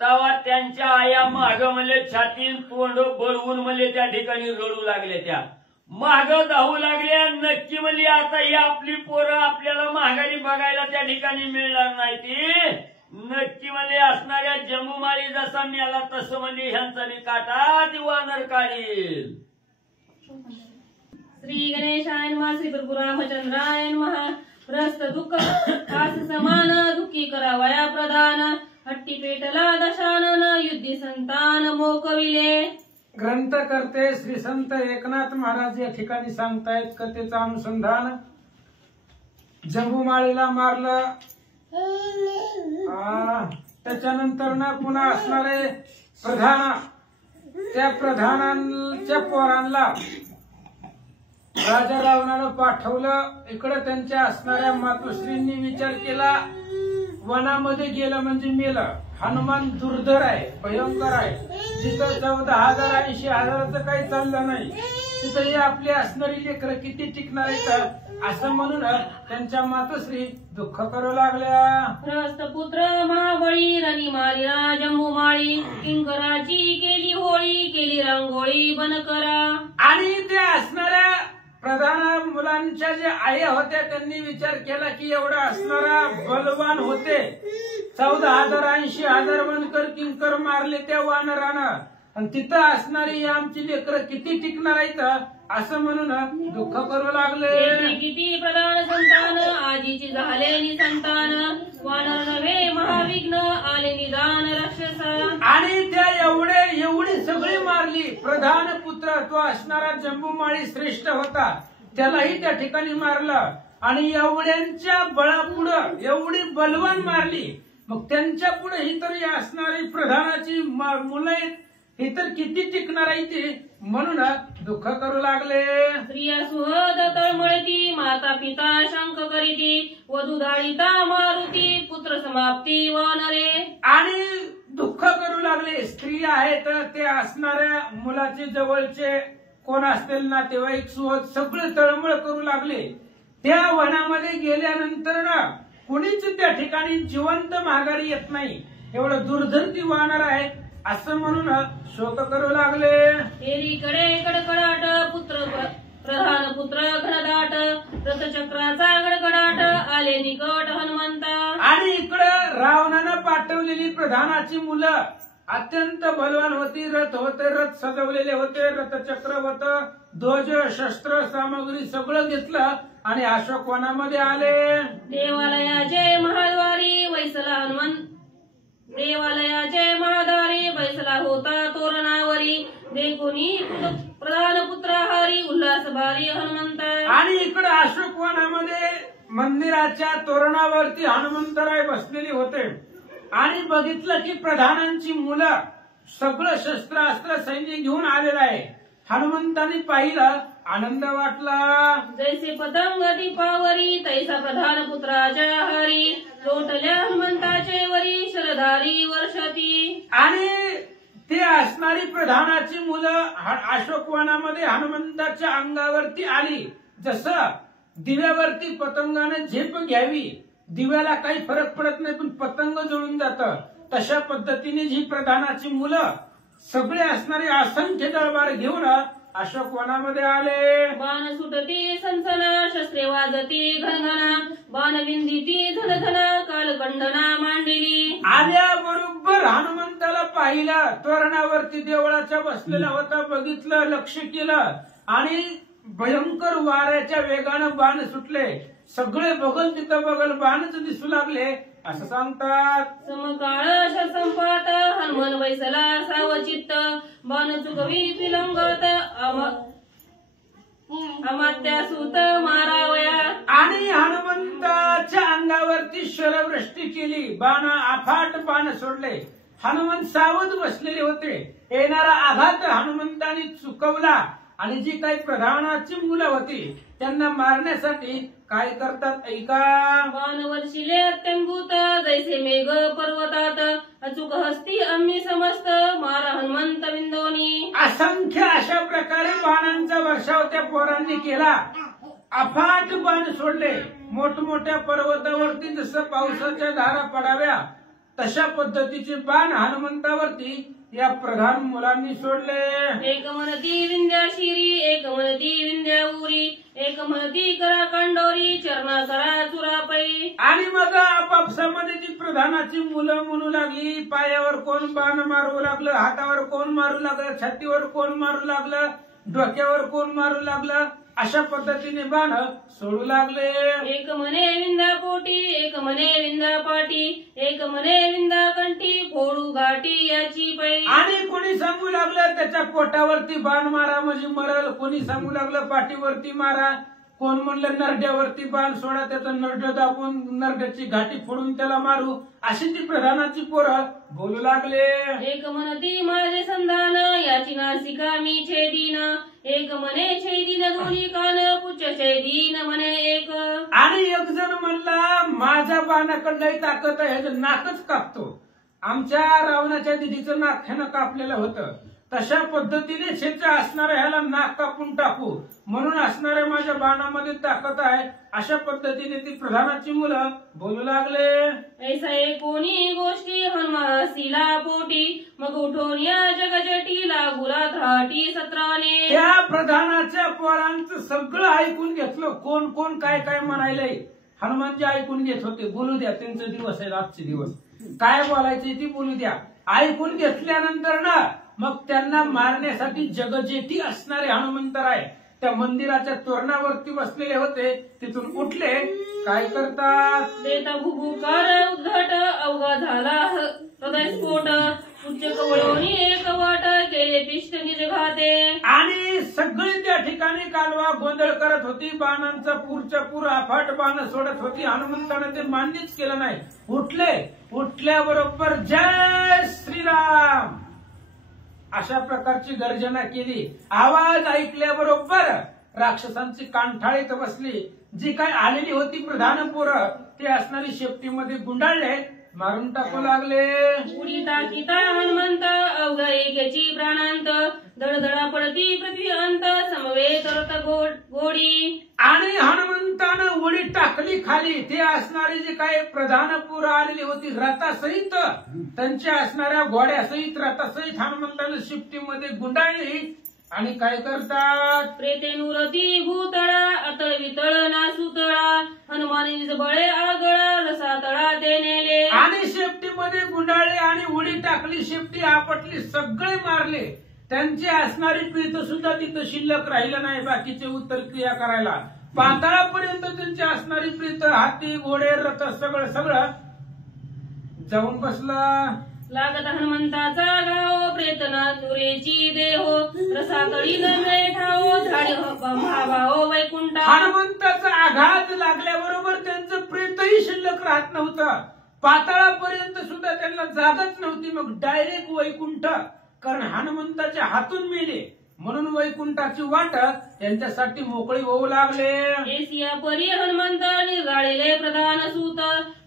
तेव्हा त्यांच्या आया माग म्हणजे छातीन तोंड बळवून म्हणजे त्या ठिकाणी रडू लागले. त्या माग धावू लागल्या. नक्की म्हणजे आता ही आपली पोरं आपल्याला माघारी बघायला त्या ठिकाणी मिळणार नाही. ती नक्की म्हणजे असणाऱ्या जंबूमाळी जसा मिळाला तसं म्हणजे ह्यांचा काटा ती वानर काढील. श्री गणेशाय नमः. श्री प्रभू रामचंद्राय नमः. प्रस्त दुःख कास समान, दुःखी करावया प्रधान, हट्टी पेटला दशानन, युद्धी संतान मोकविले. ग्रंथकर्ते श्री संत एकनाथ महाराज या ठिकाणी सांगतायत कथेचं अनुसंधान. जंबूमाळीला मारलं, त्याच्यानंतर ना पुन्हा असणारे प्रधान, त्या प्रधानांच्या पोरांना राजा रावणानं पाठवलं. इकडे त्यांच्या असणाऱ्या मातोश्रींनी विचार केला, वनामध्ये गेलं म्हणजे मेलं. हनुमान दुर्धर आहे, भयंकर आहे. जिथं 14,000-80,000 काही चाललं नाही, तिथं हे आपली असणारी लेकरं किती टिकणार आहेत असं म्हणून त्यांच्या मातोश्री दुःख करू लागल्या. राष्ट्रपुत्र महाबळी रणी मारिला जम्बूमाळी किंकराची केली होळी केली रांगोळी बनकरा. आणि ते असणाऱ्या प्रधान मुलांच्या जे आई होत्या त्यांनी विचार केला की एवढा असणारा बलवान होते, 14,000-80,000 वनकर किंकर मारले त्या वानरानं, आणि तिथं असणारी आमची लेकरं किती टिकणार आहेत असं म्हणून दुःख करू लागले. किती प्रधान संतान आजीची झाले निसंतान वानर नव्हे महाविघ्न आले निदान राक्षसा. आणि त्या एवढी सगळी मारली. प्रधान पुत्र तो असणारा जम्बूमाळी श्रेष्ठ होता, त्यालाही त्या ठिकाणी मारलं. आणि एवढ्यांच्या बळापुढं एवढी बलवान मारली. मग त्यांच्या पुढे ही तरी असणारी प्रधानाची मुलं आहेत, ही तर किती टिकणार आहे ती, म्हणून दुःख करू लागले. स्त्रिया सुहद तळमळती माता पिता शंक करीती वधू धाडिता मारुती पुत्र समाप्ती वानरे. आणि दुःख करू लागले. स्त्री आहेत ते असणाऱ्या मुलाचे जवळचे कोण असतील नातेवाईक सुहद सगळे तळमळ करू लागले. त्या वनामध्ये गेल्यानंतर ना कुणीच त्या ठिकाणी जिवंत माघारी येत नाही, एवढं दुर्धर ती वानर आहे असं म्हणून शोक करू लागले. एकीकडे कडकडाट पुत्र प्रधान पुत्र घनदाट रथचक्राचा गडगडाट आले निकट हनुमंता. आणि इकडं रावणानं पाठवलेली प्रधानाची मुलं अत्यंत बलवान होती. रथ होते, रथ सजवलेले होते, रथचक्र होतं, ध्वज शस्त्र सामग्री सगळं घेतलं आणि अशोक वनामध्ये आले. देवालयाचे महाद्वारी वैसला हनुमंत देवालयाचे महादारी बैसला होता तोरणावरी देखोनी प्रधान पुत्र हरी उल्हास भारी हनुमंत. आणि इकडे अशोक वनामध्ये मंदिराच्या तोरणावरती हनुमंतराय बसलेले होते. आणि बघितलं की प्रधानांची मुलं सगळं शस्त्रास्त्र सैन्य घेऊन आलेलं आहे. हनुमंतांनी पाहिलं, आनंद वाटला. जैसे पतंग दीपावरी तैसा प्रधान पुत्राच्या हरी लोटल्या हनुमंताचे वरी शरधारी वर्षती. आणि ते असणारी प्रधानाची मुलं अशोक वनामध्ये हनुमंताच्या अंगावरती आली. जसं दिव्यावरती पतंगाने झेप घ्यावी, दिव्याला काही फरक पडत नाही पण पतंग जळून जातं, तशा पद्धतीने जी प्रधानाची मुलं सगळे असणारे असंख्य दरबार घेऊन अशोक वनामध्ये आले. बाण सुटती सनसना शस्त्रे वाजती घनघना बाण विंदिती धनधना कालखंडना मांडली. आल्याबरोबर हनुमंताला पाहिलं, तोरणावरती देवळाच्या बसलेला होता, बघितलं, लक्ष केलं आणि भयंकर वाऱ्याच्या वेगानं बाण सुटले. सगळे बगल तिथं बगल बाणच दिसू लागले असं सांगतात. समकाळ संपात हनुमान वैसला सावचित्त बाण चुकवी पिलंगत अमात्या सूत मारावया. आणि हनुमंताच्या अंगावरती शरवृष्टी केली, बाण अफाट बाण सोडले. हनुमंत सावध बसलेले होते. येणारा आघात हनुमंतांनी चुकवला. आणि जी काही प्रधानाची मुलं होती त्यांना मारण्यासाठी काय करतात ऐका. बाण वर्षिले अत्यंभूत जैसे मेघ पर्वतात अचूक हस्ती आम्ही समस्त मार हनुमंत बिंदोनी. असंख्य अशा प्रकारे बाणांचा वर्षाव त्या पोरांनी केला. अफाट बाण सोडले. मोठमोठ्या पर्वतावरती जसं पावसाच्या धारा पडाव्या तशा पद्धतीचे बाण हनुमंतावरती या प्रधान मुलांनी सोडले. एक म्हणती विंध्या शिरी एक म्हणती विंध्या उरी एक म्हणती करा कांडोरी चरणा करा चुरापई. आणि मग आपापसामध्ये जी प्रधानाची मुलं म्हणू लागली. पायावर कोण बाण मारू लागलं, हातावर कोण मारू लागलं, छातीवर कोण मारू लागलं, डोक्यावर कोण मारू लागलं, अशा पद्धतीने बाण सोडू लागले. एक म्हणे विंदा पोटी एक म्हणे विंदा पाटी एक म्हणे विंदा कंठी फोडू घाटी याची पै. आणि कोणी सांगू लागलं त्याच्या पोटावरती बाण मारा म्हणजे मरल, कोणी सांगू लागलं पाठीवरती मारा, कोण म्हणलं नरड्यावरती बाण सोडा त्याचं नरड दाबून नरड्याची घाटी फोडून त्याला मारू, अशी ती प्रधानाची पोरं बोलू लागले. एक म्हणती माझे संधान याची नासिका मी छेदीन एक म्हणे छेदीन दोन्ही कान पुच्छ छेदीन म्हणे एक. आणि एक जण म्हणला माझ्या बाणाकडे ताकद आहे, ह्याचं नाकच कापतो. आमच्या रावणाच्या दिदीचं नाक ह्यानं कापलेलं होतं. तशा पद्धतीने शेच्या असणाऱ्या ह्याला नाक कापून टाकू, म्हणून असणाऱ्या माझ्या बाणामध्ये ताकद आहे. अशा पद्धतीने ती प्रधानाची मुलं बोलू लागले. ऐसा कोणी गोष्टी हनुमासीला पोटी, मग उठून या जगजटी लागुला त्राटी सत्राने. त्या प्रधानाच्या पोरांचं सगळं ऐकून घेतलं. कोण कोण काय काय म्हणायलंय हनुमानजी ऐकून घेत होते. बोलू द्या, त्यांचा दिवस आहे, आजचे दिवस काय बोलायचे ती बोलू द्या. ऐकून घेतल्यानंतर ना मग त्यांना मारण्यासाठी जगजेठी असणारे हनुमंतराय त्या मंदिराच्या तोरणावरती बसलेले होते. तिथून उठले. काय करतात? देता भुभुकार उद्धट अवघा झाला हृदयस्फोट, उच्च कवळोनी एक वाट केले पिष्ट निज घाते. आणि सगळी त्या ठिकाणी कालवा गोंधळ करत होती. बाणांचा पूरच्या पूर अफाट बाण सोडत होती. हनुमंतानं ते मान्यच केलं नाही. उठले. उठल्याबरोबर जय श्रीराम अशा प्रकारची गर्जना केली. आवाज ऐकल्याबरोबर राक्षसांची कानठाळीत बसली. जी काय आलेली होती प्रधान पोरं ते असणारी शेपटीमध्ये गुंडाळले, मारून टाकू लागले. उडी टाकीता हनुमंत अवघा एकेची प्राणांत, दळदळा पडती पृथ्वी अंत समवेत रथ गोडी. आणि हनुमंतानं उडी टाकली खाली. ते असणारी जी काही प्रधान पोरं आलेली होती रथासहित, त्यांच्या असणाऱ्या घोड्यासहित रथासहित हनुमंतानं शिफ्टीमध्ये गुंडाळली. आणि काय करतात? प्रेते नुरती भूतळा अतळ वितळ नासुतळा, हनुमानी निज बळे आगळा रसा तळा ते नेले. आणि शेपटीमध्ये गुंडाळले आणि उडी टाकली. शेपटी आपटली, सगळे मारले. त्यांची असणारी प्रीत सुद्धा तिथं शिल्लक राहिलं नाही बाकीचे उत्तर क्रिया करायला. पाताळापर्यंत त्यांची असणारी प्रीत, हाती घोडे रथ सगळं सगळं जाऊन बसला. लागत हनुमंताचा गाव प्रेतना तुरेची देहो, रसातळी नवे ठाओ झाडी भावाओ वैकुंठा. हनुमंताचा आघात लागल्याबरोबर त्यांचं प्रेतही शिल्लक राहत नव्हतं. पाताळापर्यंत सुद्धा त्यांना जागच नव्हती. मग डायरेक्ट वैकुंठ, कारण हनुमंताच्या हातून मेले म्हणून वैकुंठाची वाट त्यांच्यासाठी मोकळी होऊ लागले. एसिया परी हनुमंत निर्गाळलेले प्रधान सूत,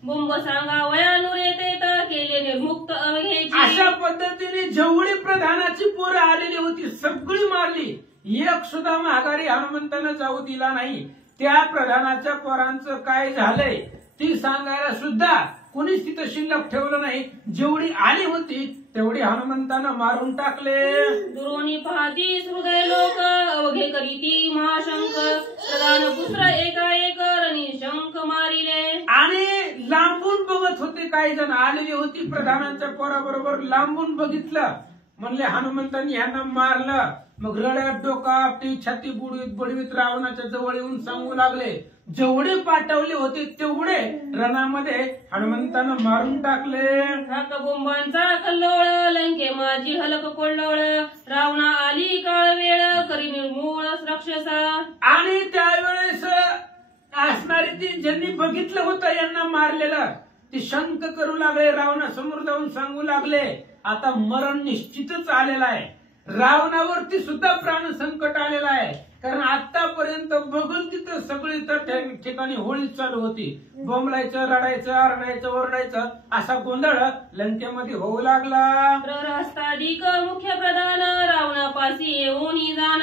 बोंब सांगा वयानुरे तेत केले निर्मुक्त अवघेची. अशा पद्धतीने जेवढी प्रधानाची पोरं आलेली होती सगळी मारली. एक सुद्धा माघारी हनुमंतानं जाऊ दिला नाही. त्या प्रधानाच्या पोरांचं काय झालंय ती सांगायला सुद्धा कोणीच तिथं शिल्लक ठेवलं नाही. जेवढी आली होती तेवढी हनुमंतानं मारून टाकले. दुरोणी पाहती हृदय लोक अवघे करीती महाशंक, प्रधान पुत्र एकाएक रणी शंख मारिले. आणि लांबून बघत होते. काही जण आलेली होती प्रधानांच्या पोराबरोबर, लांबून बघितलं. म्हणले हनुमंतांनी ह्यांना मारलं. मग रड्यात डोका आपटी छाती बुडवीत बुडवीत रावणाच्या जवळ येऊन सांगू लागले. जेवढे पाठवले होते तेवढे रणामध्ये हनुमंतानं मारून टाकले. हाक बोंबांचा कल्लोळ लंके माझी हलक कोल्लोळ, रावणा आली काळ वेळ करी निर्मूळ राक्षसा. आणि त्यावेळेस असणारी ती ज्यांनी बघितलं होतं यांना मारलेलं ती शंक करू लागले. रावणासमोर जाऊन सांगू लागले आता मरण निश्चितच आलेलं आहे. रावणावरती सुद्धा प्राण संकट आलेलं आहे. कारण आतापर्यंत बघून तिथं सगळी त्या ठिकाणी होळी चालू होती. बोंबलायचं, रडायचं, आरडायचं, ओरडायचं असा गोंधळ लंकेमध्ये होऊ लागला. प्रहस्ताधिक मुख्य प्रधान रावणापाशी येऊन जाण,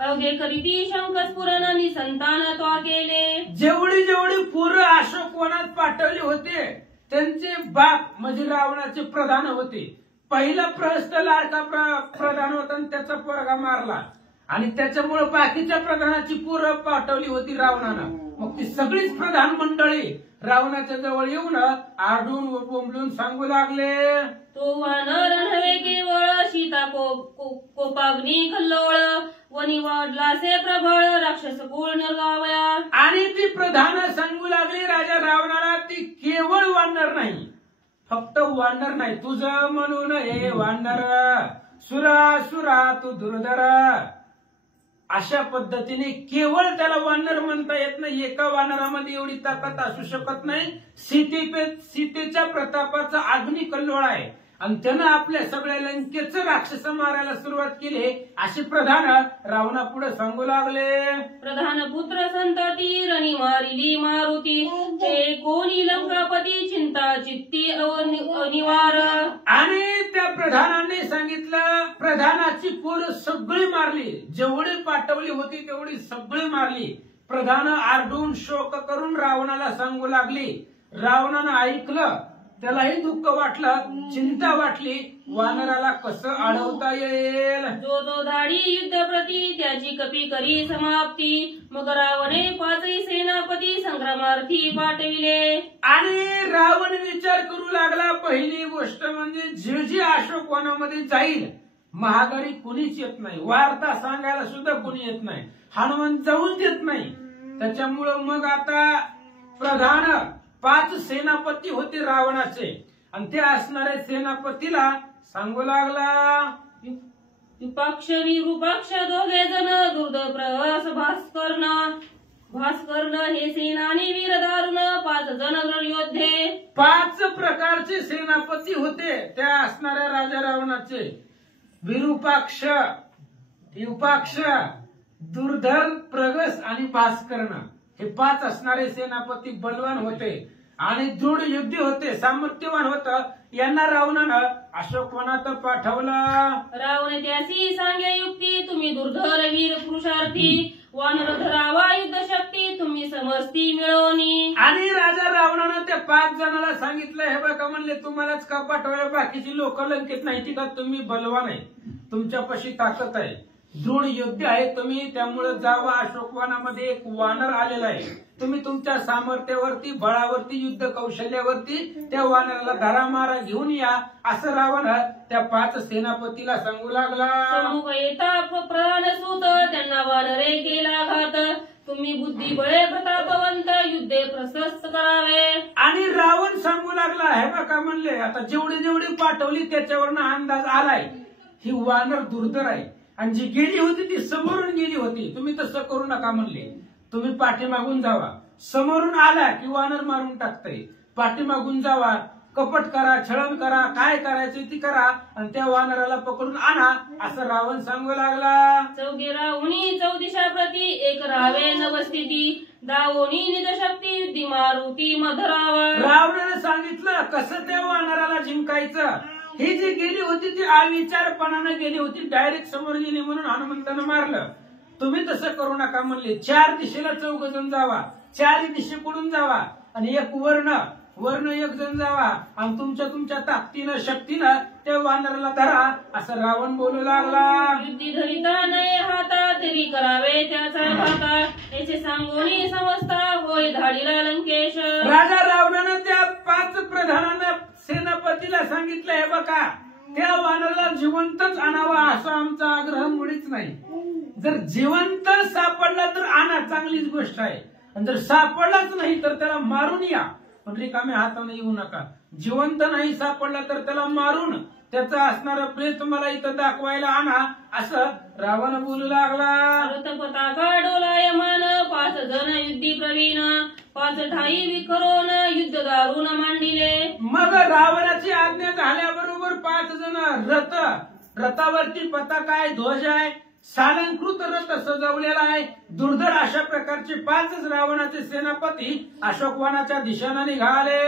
अवघे करीती शंखस्फुरण निसंतान त्वा केले. जेवढी जेवढी पोरं अशोकवनात पाठवली होते त्यांचे बाप म्हणजे रावणाचे प्रधान होते. पहिला प्रहस्त लाडका प्रधान होता आणि त्याचा पोरगा मारला. आणि त्याच्यामुळे बाकीच्या प्रधानाची पोरं पाठवली होती रावणानं. मग ती सगळीच प्रधान मंडळी रावणाच्या जवळ येऊन आरडून बोंबलून सांगू लागले. तो वानर नव्हे केवळ सीता कोपाग्नी खल्लोळ, वनी वाढलासे प्रबळ राक्षस कुळ निर्गावया. आणि ती प्रधान सांगू लागली राजा रावणाला ती केवळ वानर नाही, फक्त वानर नाही, तुझं म्हणून हे वानर सुरा सुरा तू दुर्धर. अशा पद्धतीने केवळ त्याला वानर म्हणता येत नाही. एका वानरामध्ये एवढी ताकद असू शकत नाही. सीतेच्या प्रतापाचा अग्नी कल्लोळ आहे. आणि त्यानं आपल्या सगळ्या लंकेचं राक्षस मारायला सुरुवात केली असे प्रधान रावणापुढे सांगू लागले. प्रधान पुत्र संतती रणी मारिली मारुती, ते कोणी लंकापती चिंता चित्ती अनिवार. आणि त्या प्रधानाने सांगितलं, प्रधानाची पोरं सगळी मारली, जेवढी पाठवली होती तेवढी सगळी मारली. प्रधान आरडून शोक करून रावणाला सांगू लागली. रावणानं ऐकलं, त्यालाही दुःख वाटलं, चिंता वाटली, वानराला कसं अडवता येईल. जो जो धाडी युद्ध प्रती त्याची कपी करी समाप्ती, मग रावणे 5 सेनापती संग्रामार्थी पाठविले. आणि रावण विचार करू लागला, पहिली गोष्ट म्हणजे जे जे अशोकवनामध्ये जाईल महागारी कुणीच येत नाही, वार्ता सांगायला सुद्धा कुणी येत नाही, हनुमान जाऊन देत नाही. त्याच्यामुळं मग आता प्रधान 5 सेनापती होते रावणाचे, आणि ते असणाऱ्या सेनापतीला सांगू लागला. विपाक्ष विरूपाक्ष दोघे जण दुर्द प्रवास भास्करण हे सेनानी वीर दारुण 5 जण योद्धे. 5 प्रकारचे सेनापती होते त्या असणाऱ्या राजा रावणाचे. विरूपाक्ष, युपाक्ष, दुर्धर, प्रगस आणि भास्कर्ण हे 5 असणारे सेनापती बलवान होते आणि दृढ युद्धी होते, सामर्थ्यवान होतं. यांना रावणानं अशोकवनात पाठवलं. रावण त्यासी सांगे युक्ती, तुम्ही दुर्धर वीर पुरुषार्थी, वानर धरावा युद्ध शक्ती, तुम्ही समजती मिळवणी. आणि राजा रावणानं त्या 5 जणांना सांगितलं, हे बघा म्हणले, तुम्हालाच का पाठवलं, बाकीची लोक लंकेत नाही का, तुम्ही बलवान आहे, तुमच्यापाशी ताकद आहे, दृढ योद्धी आहे तुम्ही, त्यामुळे जावा. अशोकवनामध्ये एक वानर आलेला आहे, तुम्ही तुमच्या सामर्थ्यावरती, बळावरती, युद्ध कौशल्यावरती त्या वानराला धरा मारा घेऊन या, असं रावण त्या 5 सेनापतीला सांगू लागला. सम्मुख येता प्राण सूत, त्यांना वानरे केला घात, तुम्ही बुद्धी बळे प्रतापवंत, युद्धे प्रशस्त करावे. आणि रावण सांगू लागला, हे बघा म्हणले, आता जेवढी जेवढी पाठवली त्याच्यावरनं अंदाज आलाय, ही वानर दुर्धर आहे, आणि जी गेली होती ती समोरून गेली होती, तुम्ही तसं करू नका म्हणले, तुम्ही पाठीमागून जावा, समोरून आला की वानर मारून टाकतंय, पाठीमागून जावा, कपट करा, छळण करा, काय करायचं ती करा, आणि त्या वानराला पकडून आणा, असं रावण सांगू लागला. चौघे राहुनी चौदिशा प्रती, एक रावे नवस्थिती, दावोनी निदशक्ती, युद्धी मारुती मधरावा. रावणानं सांगितलं कसं त्या वानराला जिंकायचं. ही जी गेली होती ती अविचारपणानं गेली होती, डायरेक्ट समोर गेली म्हणून हनुमंतानं मारलं. तुम्ही तसं करू नका म्हणले, 4 दिशेला 4 जण जावा, 4 दिशेकडून जावा, आणि एक वर्ण 1 जण जावा, आणि तुमच्या ताकदीनं शक्तीनं त्या वानराला धरा, असं रावण बोलू लागला. युद्धी धरिता नये हाता, तरी करावे त्याचा घाता, याचे सांगोनी समजता होय धाडीला लंकेश. राजा रावणानं त्या 5 प्रधानांना सेनापतीला सांगितलं, हे बघा, त्या वानराला जिवंतच आणावा असा आमचा आग्रह मुळीच नाही. जर जिवंत सापडला तर आणा, चांगलीच गोष्ट आहे, आणि जर सापडलाच नाही तर त्याला मारून या, पण रिकामे हाताने येऊ नका. जिवंत नाही सापडला तर त्याला मारून त्याचा असणारा प्रेत तुम्हाला इथं दाखवायला आणा, असं रावण बोलू लागला. पताका डोलायमान 5 जण युद्धी प्रवीण, 5 ठाई विकरोन युद्ध दारुण मांडिले. मग रावणाची आज्ञा झाल्याबरोबर 5 जण रथावरती पताका आहे, ध्वज आहे, सालंकृत रथ सजवलेला आहे, दुर्धर अशा प्रकारचे 5 रावणाचे सेनापती अशोकवनाच्या दिशेने निघाले.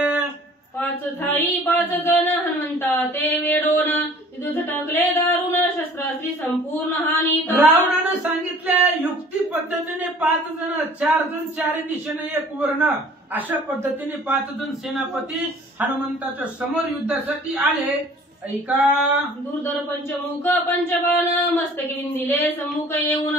5 ठाई 5 जण हनुमंता ते वेडोन, युद्ध टाकले दारुण शस्त्रास्त्री संपूर्ण हानी. रावणानं सांगितल्या युक्ती पद्धतीने 5 जण, 4 जण 4 दिशेने, 1 वर्ण, अशा पद्धतीने 5 जण सेनापती हनुमंताच्या समोर युद्धासाठी आले. ऐका. दुर्धर पंचमुख पंचबाण, मस्तकी विंदिले सम्मुख येऊन,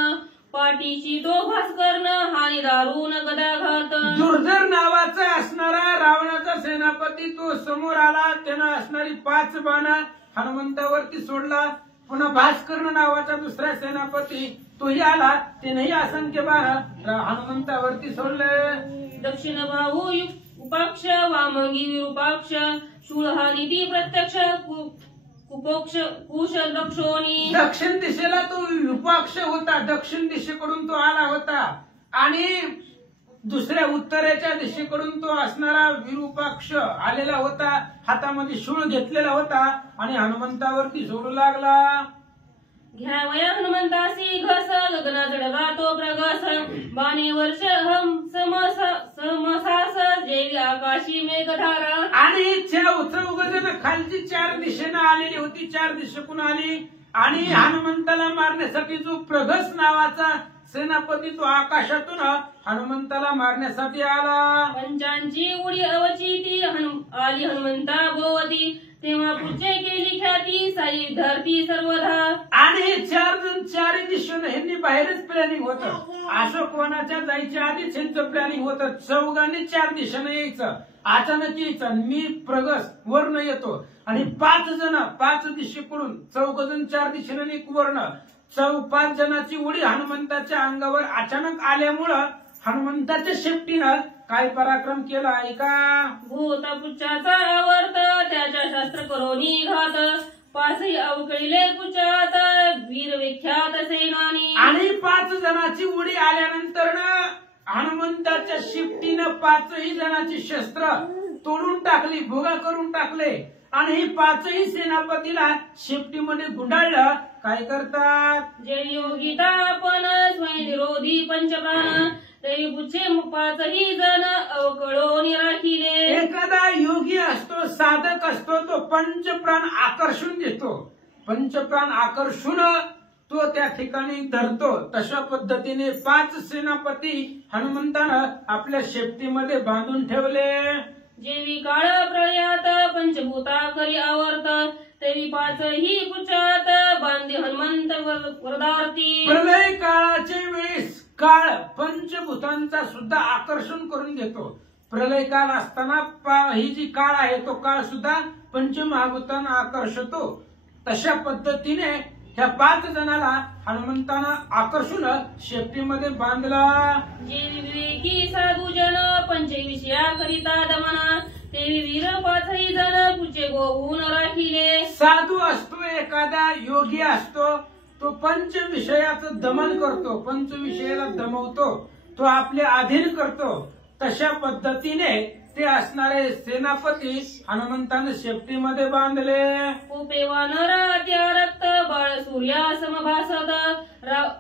पाठीची तो भास्करण हानी दारुण गदाघात. दुर्धर नावाचा असणारा रावणाचा सेनापती तो समोर आला, त्यानं असणारी 5 बाणं हनुमंतावरती सोडला. पुन्हा भास्कर्ण नावाचा दुसरा सेनापती तोही आला, त्यानेही असंख्य बाणं हनुमंतावरती सोडले. दक्षिण बाहू उपाक्ष, वामंगी विरूपाक्ष, शूळहानी ती प्रत्यक्ष कुपोक्ष कुश दक्षोनी. दक्षिण दिशेला तो विरूपाक्ष होता, दक्षिण दिशेकडून तो आला होता, आणि दुसऱ्या उत्तरेच्या दिशेकडून तो असणारा विरूपाक्ष आलेला होता, हातामध्ये शूळ घेतलेला होता आणि हनुमंतावरती सोडू लागला. घ्यावया हनुमंतासी घस गगना जडगा तो प्रगस बाणी वर्ष हम समसास जेवी आकाशी मेघधारा. आणि चौघजण खालची 4 दिशेनं आलेली होती, 4 दिशेकून आली आणि हनुमंताला मारण्यासाठी जो प्रगस नावाचा सेनापती तो आकाशातून हनुमंताला मारण्यासाठी आला. पंचांची उडी अवचिती आली हनुमंता भोवती तेव्हा पुढचे केली ख्याती साई धरती सर्वधा. आणि 4 जण 4 दिशेनं ह्यांनी बाहेरच प्लॅनिंग होतं. अशोकवनाच्या जायच्या आधीच ह्यांचं प्लॅनिंग होतं. चौघांनी 4 दिशेनं यायचं, अचानक यायचं. मी प्रगस वर्ण येतो आणि 5 जण 5 दिशेकडून, 4 जण 4 दिशेनं आणि 1 वर्ण, 5 जणांची उडी हनुमंताच्या अंगावर अचानक आल्यामुळं हनुमंताच्या शेपटीनं काय पराक्रम केला ऐका. भूत पुच्छाचा आवर्त त्याच्या शास्त्र करोनी घात पाचही अवकळीले पुच्छात वीर विख्यात सेनानी. आणि 5 जणांची उडी आल्यानंतर हनुमंताच्या शेपटीनं 5ही जणांची शस्त्र तोडून टाकली, भोगा करून टाकले आणि ही 5ही सेनापतीला शेपटीमध्ये गुंडाळलं. काय करतात? जे योगिता पण स्वयंविरोधी पंचप्राण देवी पुच्छे 5ही जण अवकळोनी राखिले. एखादा योगी असतो, साधक असतो, तो पंचप्राण आकर्षून देतो. पंचप्राण आकर्षून तो त्या ठिकाणी धरतो. तशा पद्धतीने 5 सेनापती हनुमंतानं आपल्या शेपटीमध्ये बांधून ठेवले. जेवी काळ प्रयात पंचभूता करी आवर्त तेवी 5ही पुच्छात बांधे हनुमंत वरदार्थी. प्रलय काळाच्या वेळेस काळ पंचभूतांचा सुद्धा आकर्षण करून देतो. प्रलय काळ असताना ही जी काळ आहे तो काळ सुद्धा पंचमहाभूतांना आकर्षतो. तशा पद्धतीने ह्या 5 जणाला हनुमंतानं आकर्षून शेपटीमध्ये बांधला. जे विवेकी साधू जन पंचविषया करिता दमना तेवी वीर 5ही जण पुचे गोहून राखिले. साधू असतो, एखादा योगी असतो, तो पंच विषयाचं दमन करतो, पंच विषयाला दमवतो, तो आपले अधीन करतो. तशा पद्धतीने ते असणारे सेनापती हनुमंताने शेपटीमध्ये बांधले. उपेवा नरा त्या रक्त बाळ सूर्या समभासत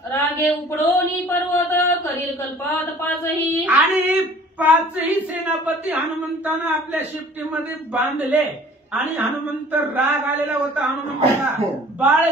रागे उपडोनी पर्वत करील कल्पात 5ही. आणि 5ही सेनापती हनुमंतानं आपल्या शेपटीमध्ये बांधले आणि हनुमंत राग आलेला होता हनुमंताला. बाळ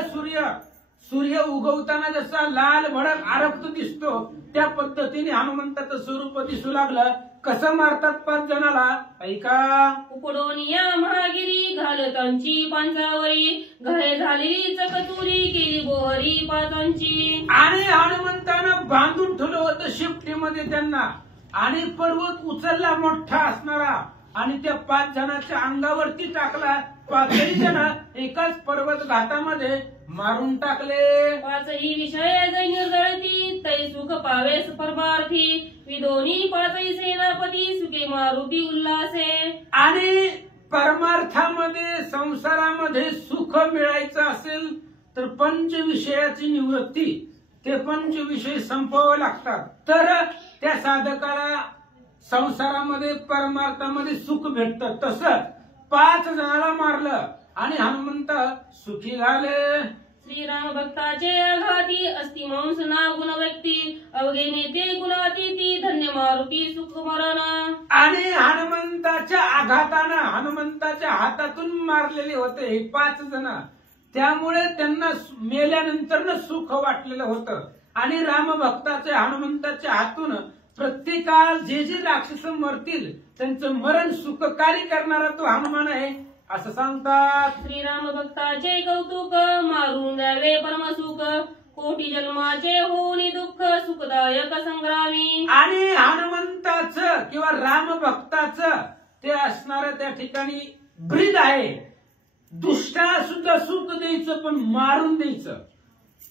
सूर्य उगवताना जसा लाल भडक आरक्त दिसतो त्या पद्धतीने हनुमंताचं स्वरूप दिसू लागलं. कसं मारतात 5 जणाला ऐका. उपडोनिया महागिरी घालतांची पांचावरी घरे झालेली चकचुरी केली बोहरी 5ची. आणि हनुमंतानं बांधून ठेवलं होतं शेपटीमध्ये त्यांना आणि पर्वत उचलला मोठा असणारा आणि त्या 5 जणांच्या अंगावरती टाकला. 5ही जण एकाच पर्वत घाटामध्ये मारून टाकले. 5ही विषय जैन जळती तै सुख पावेस परमार्थी विदोनी 5ही सेनापती सुखे मारुती उल्हासे. आणि परमार्थामध्ये संसारामध्ये सुख मिळायचं असेल तर पंच विषयाची निवृत्ती, ते पंच विषय संपवावे लागतात तर त्या साधकाला संसारामध्ये परमार्थामध्ये सुख भेटतं. तसं 5 जणाला मारलं आणि हनुमंत सुखी झाले. श्रीराम भक्ताचे आघाती अस्ति मांस ना गुण व्यक्ती अवघे नेते गुणातीती धन्य मारुती सुख मरण. आणि हनुमंताच्या आघातानं हनुमंताच्या हातातून मारलेले होते हे 5 जण. त्यामुळे त्यांना मेल्यानंतर सुख वाटलेलं होतं. आणि रामभक्ताच्या हनुमंताच्या हातून प्रत्येकाला जे राक्षस मरतील त्यांचं मरण सुखकारी करणारा तो हनुमान आहे असं सांगतात. श्रीराम भक्ताचे कौतुक मारून द्यावे परमसुख कोटी जन्माचे होनी दुःख सुखदायक संग्रामी. आणि हनुमंताचं किंवा रामभक्ताचं ते असणारं त्या ठिकाणी ब्रीद आहे. दुष्टाला सुद्धा सुख द्यायचं पण मारून द्यायचं.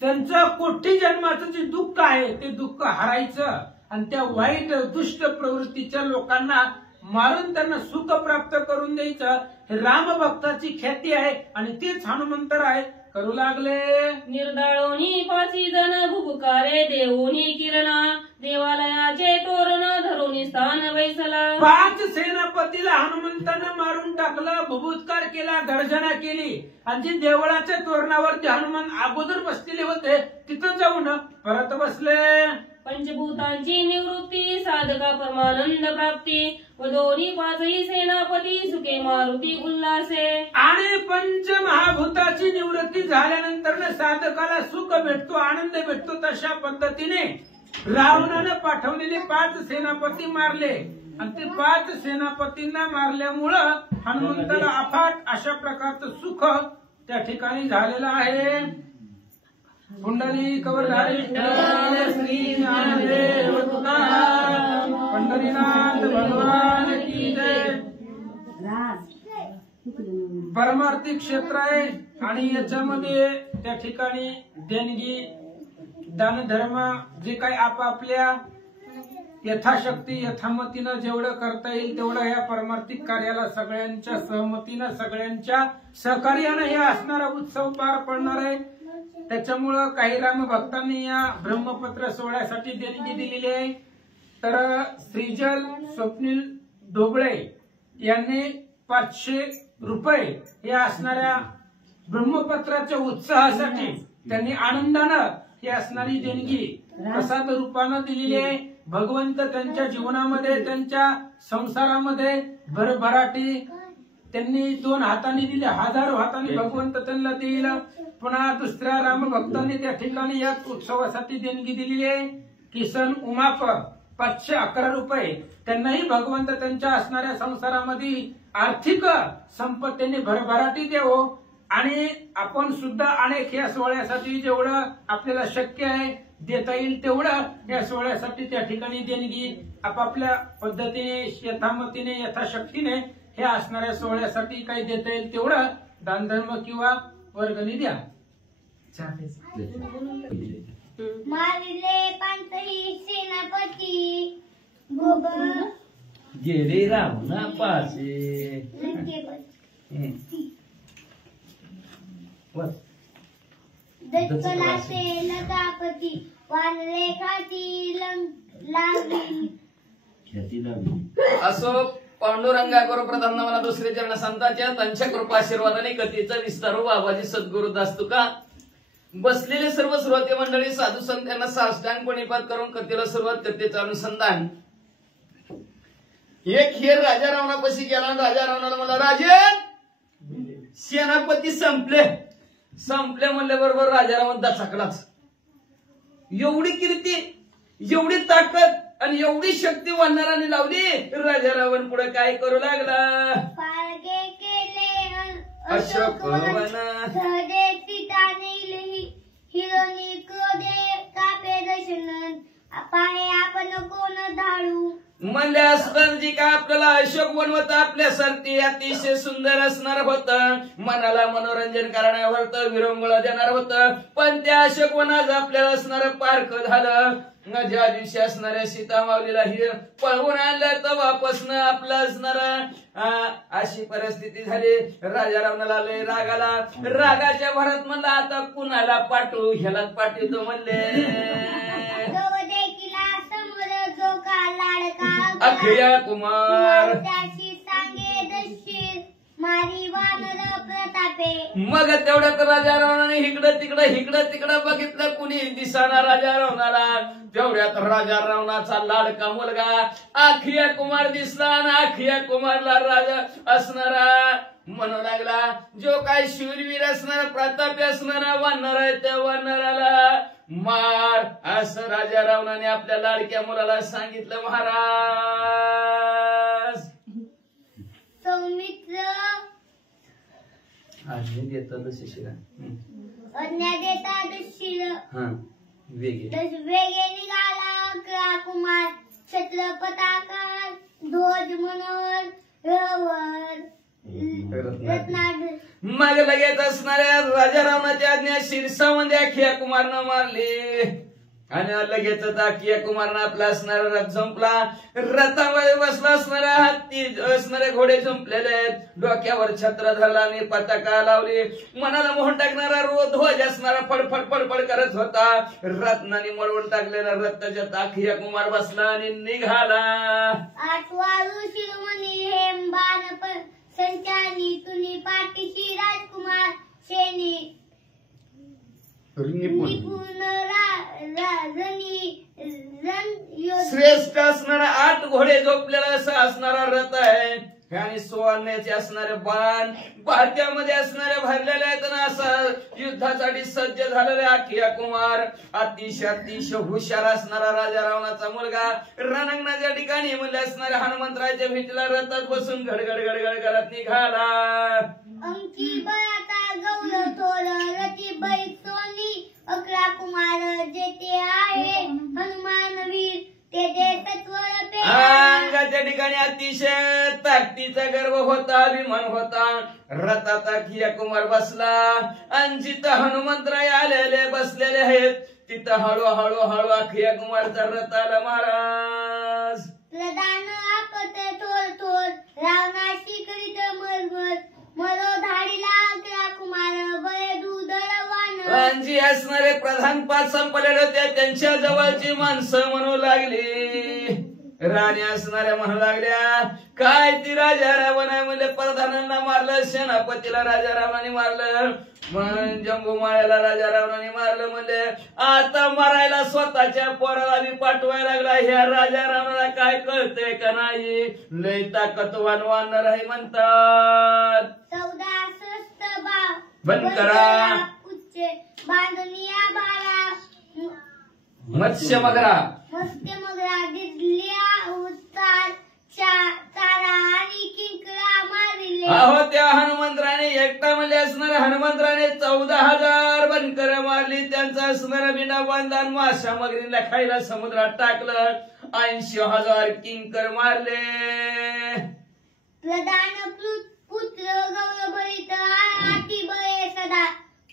त्यांचं कोटी जन्माचं जे दुःख आहे ते दुःख हरायचं आणि त्या वाईट दुष्ट प्रवृत्तीच्या लोकांना मारून त्यांना सुख प्राप्त करून द्यायचं. हे रामभक्ताची ख्याती आहे आणि तेच हनुमंतर आहे. करू लागले. निर्दाळोनी 5 जण भुबुकारे देऊनी किरणा देवालयाचे तोरण धरुनी स्थान वैसला. 5 सेनापतीला हनुमंतानं मारून टाकलं, भुभुत्कार केला, गर्जना केली आणि जे देवळाच्या तोरणावरती हनुमान अगोदर बसलेले होते तिथं जाऊन परत बसले. पंचभूतांची निवृत्ती साधका परमानंद प्राप्ती व दोन्ही 5ही सेनापती सुखे मारुती उल्हासे. आणि पंचमहाभूताची निवृत्ती झाल्यानंतर साधकाला सुख भेटतो, आनंद भेटतो. तशा पद्धतीने रावणानं पाठवलेले 5 सेनापती मारले आणि ते 5 सेनापतींना मारल्यामुळं हनुमंताला अफाट अशा प्रकारचं सुख त्या ठिकाणी झालेलं आहे. पुंडली कवरधारी श्री ज्ञानदेव तुकाराम पंढरीनाथ भगवान की जय. परमार्थिक क्षेत्र आहे आणि याच्यामध्ये त्या ठिकाणी देणगी दानधर्म जे काही आपापल्या यथाशक्ती यथामतीनं जेवढं करता येईल तेवढं या परमार्थिक कार्याला सगळ्यांच्या सहमतीनं सगळ्यांच्या सहकार्यानं हे असणारा उत्सव पार पडणार आहे. त्याच्यामुळं काही रामभक्तांनी या ब्रह्मपत्र सोहळ्यासाठी देणगी दिलेली आहे. तर श्रीजल स्वप्नील ढोबळे यांनी 500 रुपये या असणाऱ्या ब्रह्मपत्राच्या उत्साहासाठी त्यांनी आनंदानं ही असणारी देणगी प्रसाद रूपानं दिलेली आहे. भगवंत त्यांच्या जीवनामध्ये त्यांच्या संसारामध्ये भरभराटी त्यांनी 2 हातांनी दिले, हजारो हातांनी भगवंत त्यांना देईल. पुन्हा दुसऱ्या रामभक्तांनी त्या ठिकाणी या उत्सवासाठी देणगी दिलेली आहे. किसन उमापर 511 रुपये त्यांनाही भगवंत त्यांच्या असणाऱ्या संसारामध्ये आर्थिक संपत्तीने भरभराटी देवो आणि आपण सुद्धा अनेक या सोहळ्यासाठी जेवढं आपल्याला शक्य आहे देता येईल तेवढं या सोहळ्यासाठी त्या ठिकाणी देणगी आपापल्या पद्धतीने यथामतीने यथाशक्तीने हे असणाऱ्या सोहळ्यासाठी काही देता येईल तेवढं दानधर्म किंवा वर्गणी द्या. मारिले 5ही सेनापती भोग गेले रावणा पासे. दत्तलासे लतापती वानरे खाती लागली. असो पांडुरंगा करो प्रधान मला दुसरे चरण संतांच्या त्यांच्या कृपा आशीर्वादाने कथेचा विस्तार हो. बाबाजी सद्गुरु दास तुका बसलेले सर्व श्रोते मंडळी साधू संत यांना साष्टांग प्रणिपात करून कथेला सुरुवात कथेचं अनुसंधान. एक हेर राजा रावणापाशी गेला. राजा रावणाला मला राजन सेनापती संपले म्हणल्याबरोबर राजा रावण दचाकलाच. एवढी कीर्ती एवढी ताकद आणि एवढी शक्ती वानराने लावली. राजा रावण पुढे काय करू लागला. पारगे केले अशोक वन सहजे पिताने हिरोनी क्रोधे कापे दर्शन पाहे आपण कोण धाडू. म्हणले असताना जी काय आपल्याला अशोक वन होतं आपल्यासारखी अतिशय सुंदर असणार होतं, मनाला मनोरंजन करणार होतं, विरंगुळा देणार होतं. पण त्या अशोक वनात आपल्याला असणार पार्क झालं. ज्या दिवशी असणाऱ्या सीता माऊलीला ही पळवून आणलं तेव्हापासून आपलं असणार अशी परिस्थिती झाली. राजा रावणाला लय राग आला. रागाच्या भरात म्हणला आता कुणाला पाठवू, ह्यालाच पाठवतो म्हणले. अखिया कुमार त्याशी सांगे दशील मारी वानर प्रतापे. मग तेवढ्यात राजा रावणाने इकडं तिकडं बघितलं, कुणी दिसाना राजा रावणाला. तेवढ्यात राजा रावणाचा लाडका मुलगा अखिया कुमार दिसला आणि अखिया कुमारला राजा असणारा म्हणू लागला, जो काय शूरवीर असणारा प्रतापी असणारा वानर आहे त्या वानराला मार, असं राजा रावणाने आपल्या लाडक्या मुलाला सांगितलं. महाराज सौमित्र देतात शिशिरा अन्या देतात शिर वेगे निघाला अकरा कुमार छत्रपताकार ध्वज मनोहर रवर रत्नाकर. मग लगेच असणाऱ्या राजा रावणाच्या आज्ञा शिरसामध्ये अखिया कुमारनं मारले. आणि लगेच अख्खिया कुमारनं आपला असणारा रथ संपला. रथामध्ये बसला असणारा हत्ती असणारे घोडे संपलेले आहेत. डोक्यावर छत्र धरला आणि पताका लावली. मनाला मोहन टाकणारा ध्वज असणारा फडफड फडफड करत होता. रत्नाने मळवून टाकलेला रथ त्याच्यात अख्खिया कुमार बसला आणि निघाला. आठवारू शिरोमणी हेम बाण संचानी तुनी पाठीशी राजकुमार शेनी निपुण श्रेष्ठ असणारा 8 घोडे झोपलेला असा असणारा रथ आहे. आणि सोन्याचे असणारे बाण भारतामध्ये असणारे भरलेले आहेत ना. असं युद्धासाठी सज्ज झालेले अख्खिया कुमार अतिशय हुशार असणारा राजा रावणाचा मुलगा रणांगणाच्या ठिकाणी म्हणजे असणाऱ्या हनुमंतरायच्या भेटीला रथात बसून घडघड घडघड करत निघाला. अंकी बळाचा गौरव थोर रती बैल सोनी 11 कुमार जेते आहे हनुमान वीर ते जे सत्वर अंगाच्या ठिकाणी अतिशय ताकदीचा गर्व होता, अभिमान होता. रथात अख्खिया कुमार बसला आणि जिथं हनुमंतराय आलेले बसलेले आहेत तिथं हळूहळू अख्खिया कुमारचा रथ आला. महाराज प्रधान आपत थोर थोर रावणाशी करीत मरमर मरो धाडीला 11 कुमार बळे दूध रवान. जी असणारे प्रधान 5 संपलेले होते त्यांच्या जवळची माणसं म्हणू लागली. राणी असणाऱ्या म्हणू लागल्या काय ती राजा रावण आहे म्हणजे प्रधानांना मारलं, सेनापतीला राजा रावणाने मारलं, मग जंबूमाळ्याला राजा रावणाने मारलं. म्हणजे आता मारायला स्वतःच्या पोराला बी पाठवायला लागला. ह्या राजा रावणाला काय कळतंय का नाही? लय ताकदवान वानर आहे म्हणतात. 14 स्वस्त बंद करा. उच्च बांधनिया बाळा मत्स्य मगरा दिदल्या उतार चारा आणि किंकरा मारिले. अहो त्या हनुमंतराने एकटा म्हणजे असणाऱ्या हनुमंतराने 14,000 बनकर मारली. त्यांचा असणारा बिना बांधण माशा मगरीला खायला समुद्रात टाकलं. 80,000 किंकर मारले. प्रधान पुत्र गौरभरित आटी बळे सदा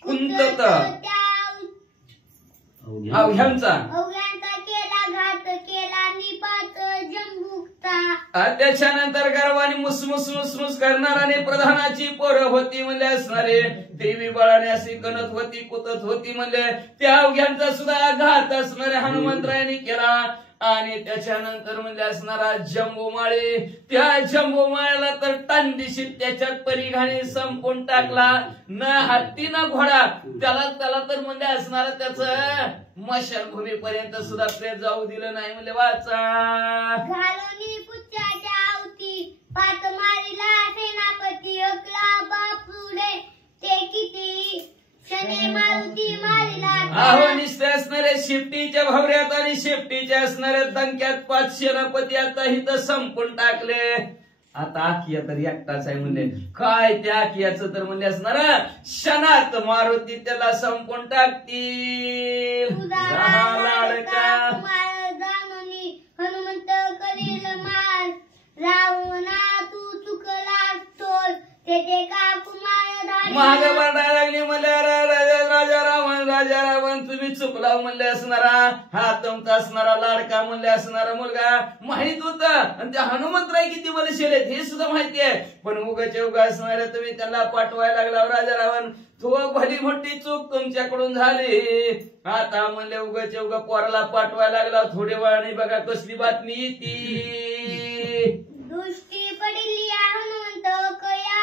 कुंतत अवघ्यांचा केला घात केला निपात जंबुकता. त्याच्यानंतर गर्वाने मुसमुस करणार आणि प्रधानाची पोरं होती म्हणजे असणारे देवी बळाने अशी कणत होती कुतत होती म्हणजे त्या अवघ्यांचा सुद्धा घात असणाऱ्या हनुमंतरायांनी केला. आणि त्याच्यानंतर म्हणजे असणारा जंबूमाळी त्या जंबूमाळ्याला तर टांदिशीत त्याच्यात परिघाने संपून टाकला. न हत्ती न घोडा त्याला तर म्हणजे असणारा त्याच मशानभूमीपर्यंत सुद्धा प्रेत जाऊ दिलं नाही. म्हणजे वाचा घालोनी पुच्छाच्या आवती पात मारिला सेनापती 11 बापुडे ते किती शने मारुती मारिला. अहो निस्ते असणारे शिफ्टीच्या भवऱ्यात आणि शिफ्टीच्या असणाऱ्या दंक्यात 5 सेनापती आता इथं संपून टाकले. आता आखिया तर एकटाच आहे म्हणजे काय त्या आखियाचं तर म्हणजे असणार क्षणात मारुती त्याला संपून टाकतील. हनुमंत करील मार रावणा तू चुकला तोल ते का कुमार महाग वरडायला लागली म्हणले राजा रावण तुम्ही चुकला म्हणले असणारा हा तुमचा असणारा लाडका म्हणले असणारा मुलगा माहित होत. आणि त्या हनुमंतराय किती बलशाली आहेत हे सुद्धा माहिती आहे. पण उगाच्या उगा असणाऱ्या तुम्ही त्यांना पाठवायला लागला राजा रावण. तो भली मोठी चूक तुमच्याकडून झाली. आता म्हणले उगाच्या उगा पोराला पाठवायला लागला. थोडे वेळाने बघा कसली बातमी येते. दृष्टी पडली हनुमंत कया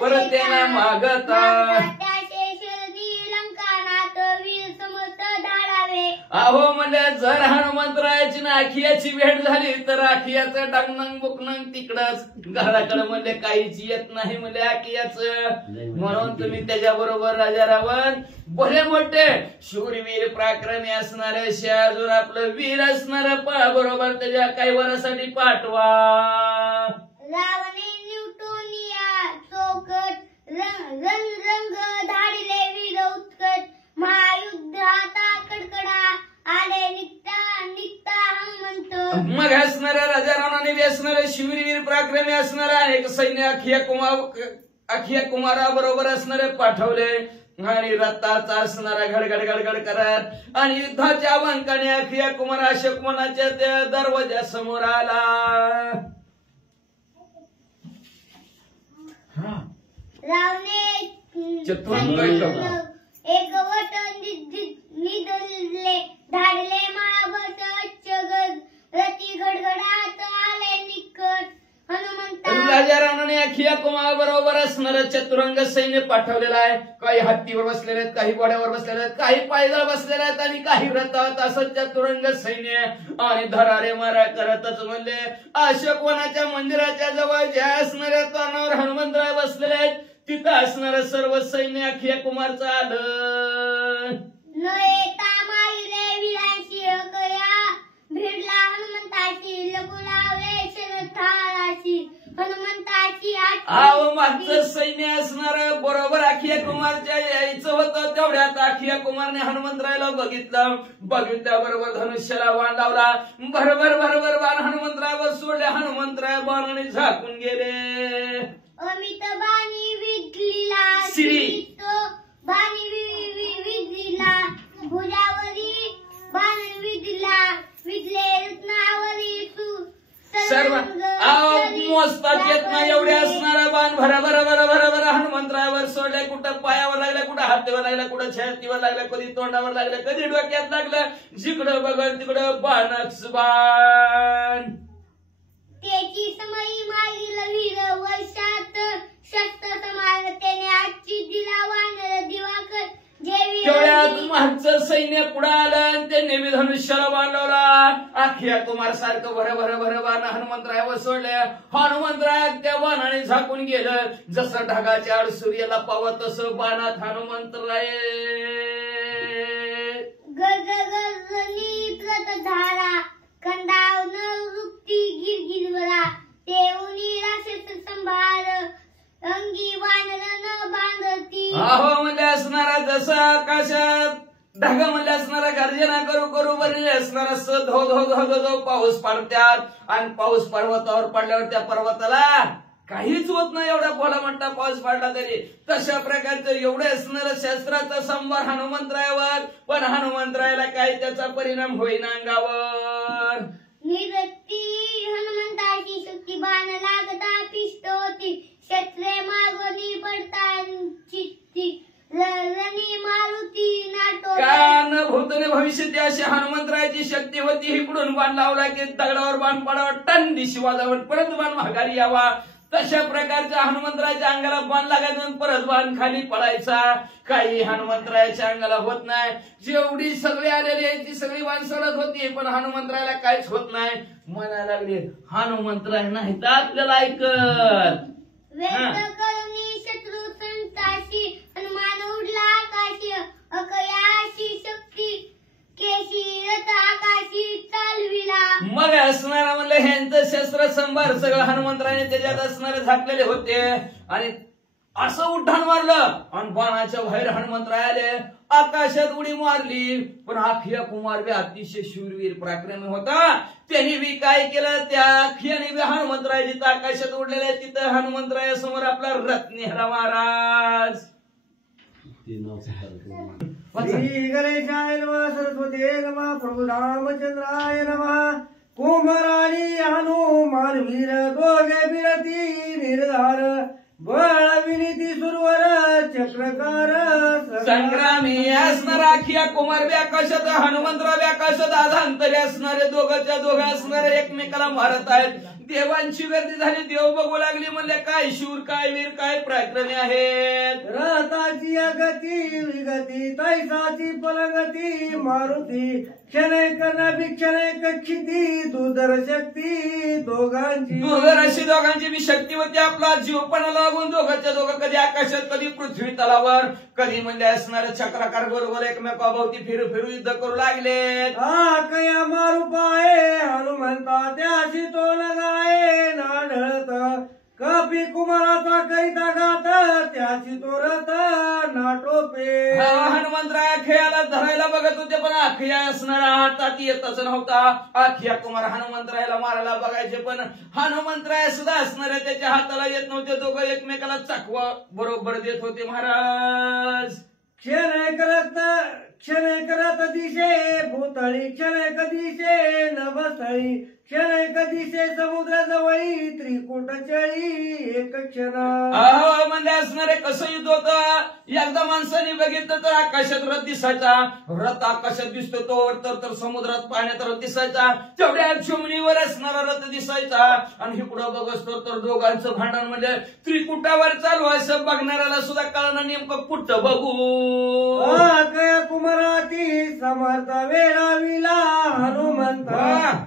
परत त्यांना मागता अहो म्हणजे जर हनुमंतरायाची ना आखियाची भेट झाली तर आखियाचं डांगनंग बुकनंग तिकडच घराकडे म्हणजे काहीच येत नाही म्हणजे आखियाचं. म्हणून तुम्ही त्याच्या बरोबर राजा रावण भले मोठे शूरवीर पराक्रमी असणारे शहाजूर आपलं वीर असणारा बरोबर त्याच्या काही वरासाठी पाठवा. रावणे न्यूटोनिया चौकट रंग धाडिले वीर उत्कट महायुद्ध आता कडकडा आले निघता हनुमंत. मग असणाऱ्या राजा रावणाने असणारे शूरवीर पराक्रमी असणारा अनेक सैन्य अखिया कुमारा बरोबर असणारे पाठवले. आणि रथाचा असणारा घडघड घडघड करत आणि युद्धाच्या वंकाने अखिया कुमार अशोकवनाच्या त्या दरवाजा समोर आला. रावणे चतुरंग एक वट निधले धाडले महाबत चगद रती गडगडात आले निकट. हनुमंता राजा राणाने अखिया कुमार बरोबर असणार चतुरंग सैन्य पाठवलेला आहे. काही हत्तीवर बसलेले आहेत, काही घोड्यावर बसलेले आहेत, काही पायदळ बसलेले आहेत आणि काही रथात असं चतुरंग सैन्य. आणि धरारे मारा करतच म्हणले अशोकवनाच्या मंदिराच्या जवळ ज्या असणाऱ्या तोरणावर हनुमंतराय बसलेले आहेत तिथं असणार सर्व सैन्य अखिया कुमारचं आलं. न येता माहिले विलाशी अकया भिडला हनुमंताची लगुलावे शरथाराशी. हनुमंताची मागचं सैन्य असणार बरोबर अखिया कुमारच्या यायचं होतं. तेवढ्यात अखिया कुमारने हनुमंतरायला बघितलं. बघितल्याबरोबर धनुष्याला बाण लावला. भरभर भरभर बाण हनुमंतरायावर सोडले. हनुमंतराय बाणाने झाकून गेले. अमित बाणी विदलीला श्री बाणी विदलीला भुजावरी बाण विदला विदले रत्नावरी सर्व मोजतात येत नाही एवढे असणारा बाण भरा भरा भरा भरा भरा हनुमंतरायावर सोडले. कुठं पायावर लागलं, कुठं हातावर लागलं, कुठं छातीवर लागलं, कधी तोंडावर लागलं, कधी डोक्यात लागलं. जिकडं बघल तिकडं बाणच बाण. त्याची समयी मागील वीर वर्षात शस्त्र समार त्याने आजची दिला वानर दिवाकर. तेवढ्यात मागचं सैन्य पुढे आलं आणि त्यांनी धनुष्याला बाण लावला. अखिया कुमार सारखं भर भर भर बाण हनुमंतरायावर सोडले. हनुमंतराय त्या बाणाने झाकून गेलं. जसं ढगाच्या आड सूर्याला पावत तसं बाणात हनुमंतराय गज गजनी प्रतधारा खंडाव न वृत्ती गिरगिरवरा तेवनी राशेत संभार अंगी वानर न बांधती. अहो म्हणजे असणारा जसा आकाशात ढगा म्हणजे असणारा गर्जना करू करू बरले असणारा असं धो धो धो धो धो पाऊस पडत्यात. आणि पाऊस पर्वतावर पडल्यावर त्या पर्वताला काहीच होत नाही. एवढा भोला मोठा पाऊस पडला तरी तशा प्रकारचं एवढे असणारं शस्त्राचा संभार हनुमंतरायावर. पण हनुमंतरायाला काही त्याचा परिणाम होईना अंगावर. निरती हनुमंताची शक्ती बाण लागता पिष्ट होती. शस्त्रे मागोनी पडता चित्ती रणी मारुती नाटो. कान भूतने भविष्यात अशी हनुमंतरायाची शक्ती होती. इकडून बाण लावला की दगडावर बाण पडावा, टन दिशी वाजावं, परत बाण माघारी यावा. तशा प्रकारच्या हनुमंतरायाच्या अंगाला बाण लागायचा, परत बाण खाली पडायचा. काही हनुमंतरायाच्या अंगाला होत नाही. जेवढी सगळी आलेली आहे ती सगळी बाण सडत होती, पण हनुमंतरायाला काहीच होत नाही. म्हणायला लागले हनुमंतराय नाही तर आपल्याला ऐकत. व्यक्त करुणी शत्रू संताशी हनुमान उडला आकाशी. अकयाशी शक्ती केशी रथ आकाशी चालविला. मग असणारा म्हणलं ह्यांचं शस्त्र संभार सगळं हनुमंतरायाने त्याच्यात असणारे झाकलेले होते. आणि असं उड्डाण मारलं आणि बाणाच्या बाहेर हनुमंतराय आले. आकाशात उडी मारली. पण अखिया कुमार बी अतिशय शूरवीर पराक्रमी होता. त्यांनी बी काय केलं, त्या अखियाने बी हनुमंतराय जिथं आकाशात उडलेले तिथं हनुमंतराया समोर आपला रथ नेहरा महाराज. श्री गणेशाय नमः, सरस्वती नमः, प्रभु रामचंद्राय नमः. कुमाराणी हनुमान वीर दोघे बिरती निर्धार बळ विनीती सुरवर चक्रकार संग्रामी असणारा अखिया कुमार बी आकाशात, हनुमंतराव बी आकाशात, आधांतरी असणारे दोघंच्या दोघं असणारे एकमेकाला मारत आहेत. देवांची गर्दी झाली. देव बघू लागली. म्हणले काय शूर, काय वीर, काय पराक्रमी आहेत. रथाची गती विगती तैसाची पलगती मारुती क्षणैक नभि क्षणैक क्षिती दुधर शक्ती दोघांची. दुधर अशी दोघांची बी शक्ती होती. आपला जीव पण लागून दोघांच्या दोघं कधी आकाशात, कधी पृथ्वी तलावर, कधी म्हणजे असणारे चक्राकार गोल गोल एकमेकाभोवती फिरू फिरू युद्ध करू लागले. कया मारू पाये हनुमंता त्याशी तो लगाये नाढळत कपी कुमाराचा करिता गात त्याची तो रथ नाटोपे. हनुमंतराय खेळाला धरायला बघत होते, पण अखिया असणारा हातात येतच नव्हता. अखिया कुमार हनुमंतरायला मारायला बघायचे, पण हनुमंतराय सुद्धा असणारे त्याच्या हाताला येत नव्हते. दोघं एकमेकाला चकवा बरोबर देत होते महाराज. क्षण करत दिशे भूतळी, क्षण दिशे नभस्थळी, क्षण दिशे समुद्र जवळी, त्रिकुट चळी एक क्षण. अहो म्हणजे असणारे कसं युद्ध होतं. एकदा माणसाने बघितलं तर आकाशात रथ दिसायचा, रथ आकाशात दिसतो तो तर समुद्रात पाण्यात रथ दिसायचा, तेवढ्या जमिनीवर असणारा रथ दिसायचा. आणि इकडं बघतो तर दोघांचं भांडण म्हणजे त्रिकुटावर चालू असं बघणाऱ्याला सुद्धा कळणार नेमकं कुठं बघू. कया कुमाराती समर्थ वेळाविला हनुमंत,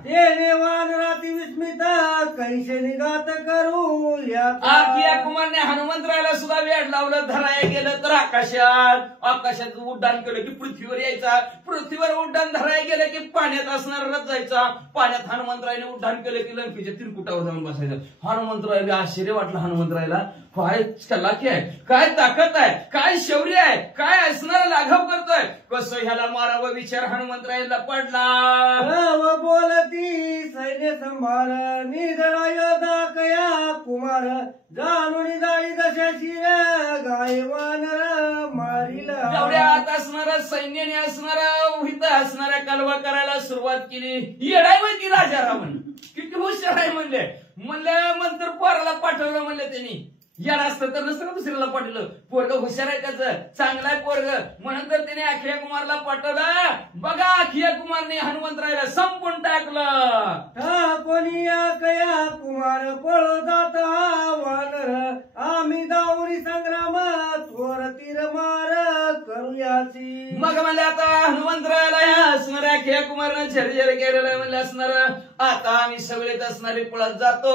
तेने वानराती विस्मित कैसे निघात करू या. कुमारने हनुमंतरायला सुद्धा वेळ लावलं. धरायला गेलं तर आकाशात उड्डाण केलं की पृथ्वीवर यायचा, पृथ्वीवर उड्डाण धरायला गेलं की पाण्यात असणारा रथ जायचा, पाण्यात हनुमंतरायने उड्डाण केलं की लंकेच्या त्रिकुटावर जाऊन बसायचं. हनुमंतरायला आश्चर्य वाटलं. हनुमंतरायला काय चलाकी आहे, काय ताकद आहे, काय शौर्य आहे, काय असणारा लाघव करतोय, कसं ह्याला मारावं विचार हनुमंतरायला पडला. बोलती सैन्य संभार निधळा योधा कया कुमार, जाणून जाई दशाशी गाय वानर मारिला. तेवढ्यात असणारा सैन्याने असणारा हित असणाऱ्या कालवा करायला सुरुवात केली. येडाय माहिती राजा रावण किती हुशार आहे म्हणलं मंत्र पोराला पाठवलं म्हणलं त्यांनी. याला असतं तर नसतं दुसऱ्याला पाठवलं. पोरग हुशार आहे त्याचं, चांगला आहे पोरग म्हणून तर त्याने अखिया कुमारला पाठवलं. बघा अखिया कुमारने हनुमंतरायला संपून टाकलं. कोणी कया कुमार पळो जात हा वानर, आम्ही दाऊरी संग्राम थोर तीर मार करूयाची. मग म्हणले आता हनुमंतरायला या असणाऱ्या अखिया कुमारनं झरझर केलेलं आहे. म्हणले असणार आता आम्ही सगळेच असणारे पळत जातो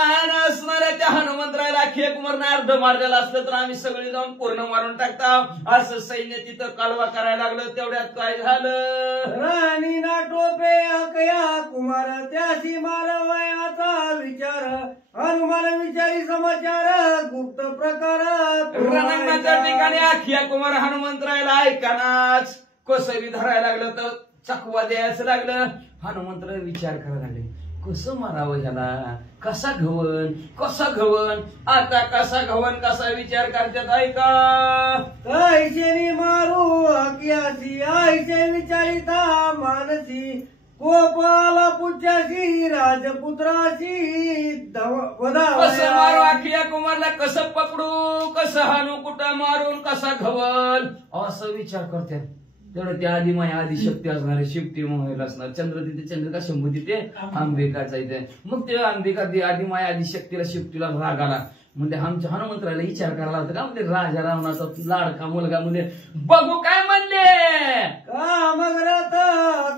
आणि असणाऱ्या त्या हनुमंतरायला अखिया कुमारनं अर्ध मारलेलं असलं तर आम्ही सगळे जाऊन पूर्ण मारून टाकता. असं सैन्य तिथं कालवा करायला लागलं. तेवढ्यात काय झालं. राणी ना टोपे अकया कुमार त्याशी मारवयाचा विचार, हनुमान विचारी समाचार गुप्त प्रकार. रणांगणाच्या ठिकाणी अखिया कुमार हनुमंतरायला ऐकानाच कसं धरायला लागलं तर चकवा द्यायचं लागलं. हनुमंतराय विचार करायला लागले कसं मारावं ह्याला, कसा घवन आता कसा घवन कसा विचार करतात. ऐका कैशेनी मारू अकियासी आईचे विचारिता मानसी, कोपाला पुच्याशी राजपुत्राशी कसं मारू अखिया कुमारला, कसं पकडू, कसं हाणू, कुठं मारून कसा घवल असं विचार करतात. तेवढं त्या आधी माया आधी शक्ती असणार, शिफ्टी मोहायला असणार. चंद्र तिथे चंद्रिका शंभू तिथे अंबिकाचा इथे. मग ते अंबिका आधी माया आधी शक्तीला शिफ्टीला राग आला. म्हणजे आमच्या हनुमंतरायला विचार करायला होता का म्हणजे राजा रावणाचा लाडका मुलगा म्हणजे बघू काय म्हणले का मग रथ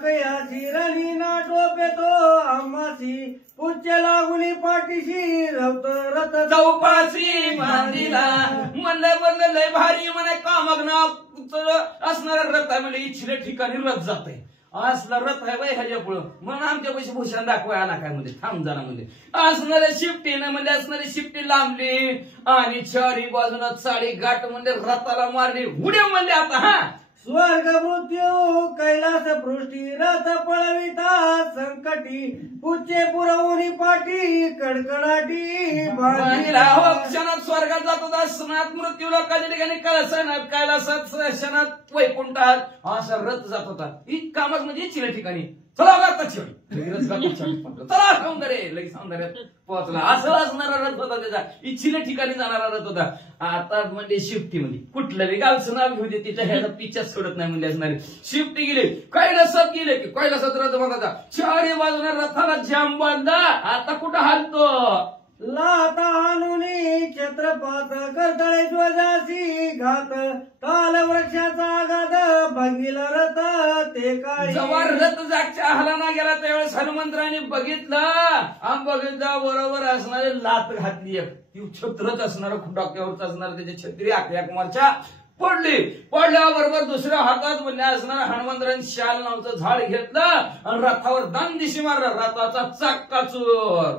कयाची राणी ना टोपेतो आम्हाची, उच्च लागुनी पाठीशी रवत रथ चौपाशी मांडीला. म्हणलं लय भारी म्हणे का मग ना असणारा रथ आहे म्हणजे इच्छिल्या ठिकाणी रथ जात आहे. असला रथ आहे बाई ह्याच्या पुढं म्हणून आमच्या पैसे भूषण दाखवाय आला काय म्हणजे थांब जाणार म्हणजे असणाऱ्या शिफ्टीनं म्हणजे असणारी शिफ्टी लांबली आणि चारी बाजूनं साडी गाठ म्हणजे रथाला मारली उड्या म्हणले. आता हा स्वर्ग मृत्यू कैलास पृष्टी रथ पळविता संकटी, उच्चे पुरवणी पाठी कडकडाटी क्षणात स्वर्गात जात होता, स्नात मृत्यू लोकांच्या ठिकाणी कळसणात कैलासात क्षणात वैकुंठात असा रथ जात होता. इतका मग म्हणजे चिल्या ठिकाणी चला चला सौंदर्य लगेच सौंदर्यात पोहोचला. असं असणारा रथ होता त्याचा, इच्छिल्या ठिकाणी जाणारा रथ होता. आता म्हणजे शिफ्टी म्हणजे कुठलं गावचं नाव घेऊ दे तिच्या ह्याचा पिच्छा सोडत नाही म्हणजे असणारी शिफ्टी गेली. कैलासात गेले की कैलासात रथ बघायचा चारी बाजूने रथाला जाम बांधला. आता कुठं हालतो लाता हानुनी छत्रपात करतळे ध्वजासी घात, ताल वृक्षाचा आघात भंगीला रथ ते काय. जेव्हा रथ जागच्या हलाना गेला त्यावेळेस हनुमंतराने बघितलं बरोबर असणारे लात घातली. ती छत्रच असणार डोक्यावरच असणार त्याच्या छत्री अखिया कुमारच्या पडल्याबरोबर दुसऱ्या हातात म्हणजे असणारा हनुमंतराने शाल नावचं झाड घेतलं आणि रथावर दांदिशी मारलं. रथाचा चाक्का चोर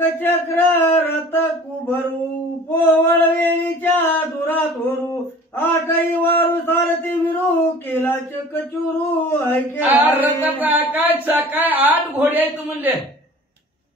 चक्र रथ कुभरू पोवळ वेणीच्या दुरात होरू, आटई वारू सारथी विरू केला चकचुरू. रथाचा काय चाका 8 घोडे आहेत म्हणले.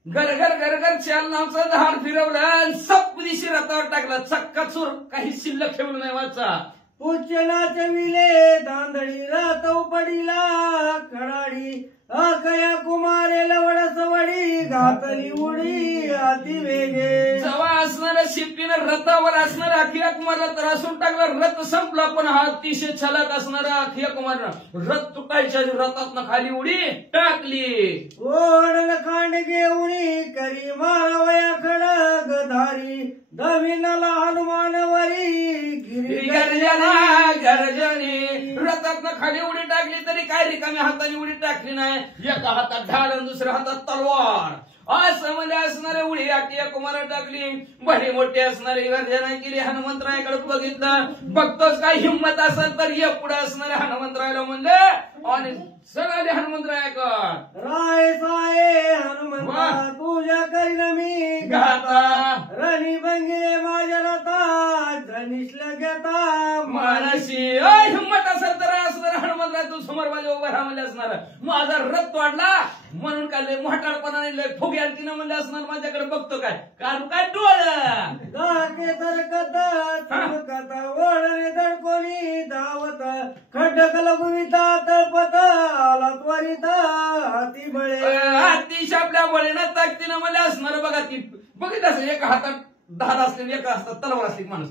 गरगर शाल नावचं झाड फिरवलं आणि सब दिशी रथावर टाकलं. चक्का चोर काही शिल्लक ठेवलं नाही वाचा. पुच्छ नाचविले दांदळी रातव पडिला कडाडी अकया कुमारे लवड सवडी घातली उडी अति वेगे जवा असणाऱ्या शिपीनं रथावर असणाऱ्या अखिया कुमारला त्रासून टाकला. रथ संपला पण हा अतिशय छलक असणारा अखिया कुमारनं रथ तुटायच्या रथातनं खाली उडी टाकली. ओढण खांड घेऊनी करी मारवया खडग धारी दमिनला हनुमानवरी गिरी गर्जना गर्जनी रथातनं खाली उडी टाकली तरी काय रिकाम्या हाताने उडी टाकली नाही. एका हातात ढाल आणि दुसऱ्या हातात तलवार असं म्हणजे असणारे उडी अखिया कुमार टाकली. भली मोठी असणारी गर्जना केली. हनुमंतरायाकडे बघितलं. बघतोच काय हिंमत असेल तर ये पुढे असणाऱ्या हनुमंतरायाला म्हणले आणि सगळे हनुमंतरायाकडे राय साये हनुमंता तुझ्या करीन मी गाता रणी बंगे माझ्या रथा धनिष्ल घेता मानसी हिंमत असेल तर असणार हनुमंतराय तू समोर माझ्या उभा राहा म्हणजे असणार. माझा रथ तोडला म्हणून काय लय मोठाडपणाने लय फुगे आणखीन म्हणले असणार. माझ्याकडे बघतो काय कारण काय डोळं दाके तर कथा ओढणे दडकोनी धावत खड्डक लघुवितात पत आला त्वरित हाती बळे अतिश आपल्या बळीनं ताकदीनं मला असणार. बघा ती बघितलं असेल एका हातात धार असलेली एका हातात तलवार असली माणूस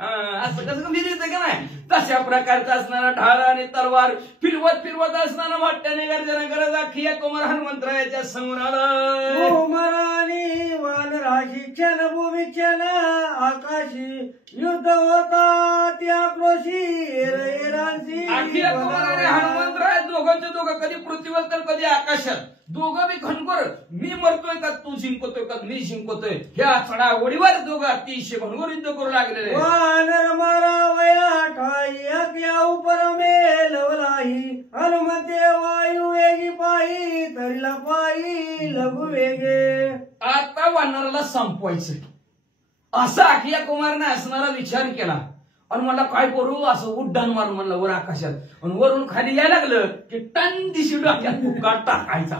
असं कसं विहिरीचं का नाही तशा प्रकारचं असणारा ढाल आणि तलवार फिरवत फिरवत असणारा मोठ्याने गर्जना करत अखिया कुमार हनुमंतरायाच्या समोर आला. उमरानी वानराशी क्षण भूमी क्षण आकाशी युद्ध होता त्या क्रोशी एरांशी अखिया कुमार आणि हनुमंतराय दोघांचे दोघं कधी पृथ्वीवर तर कधी आकाशात दोघं बी घनघोर मी मरतोय का तू जिंकतोय का मी जिंकतोय ह्या चढाओढीवर दोघं अतिशय घनघोर युद्ध करू लागलेले. वानर मारावया ठाई अख्या उपर मेलवलाही हनुमंते वायू वेगी पायी तरीला पायी लघु वेगे. आता वानराला संपवायचं असा अखिया कुमारने असणारा विचार केला आणि मला काय करू असं उड्डाण मारून म्हणलं वर आकाशात आणि वरून खाली यायला लागलं की टन दिशी डोक्यात फुका टाकायचा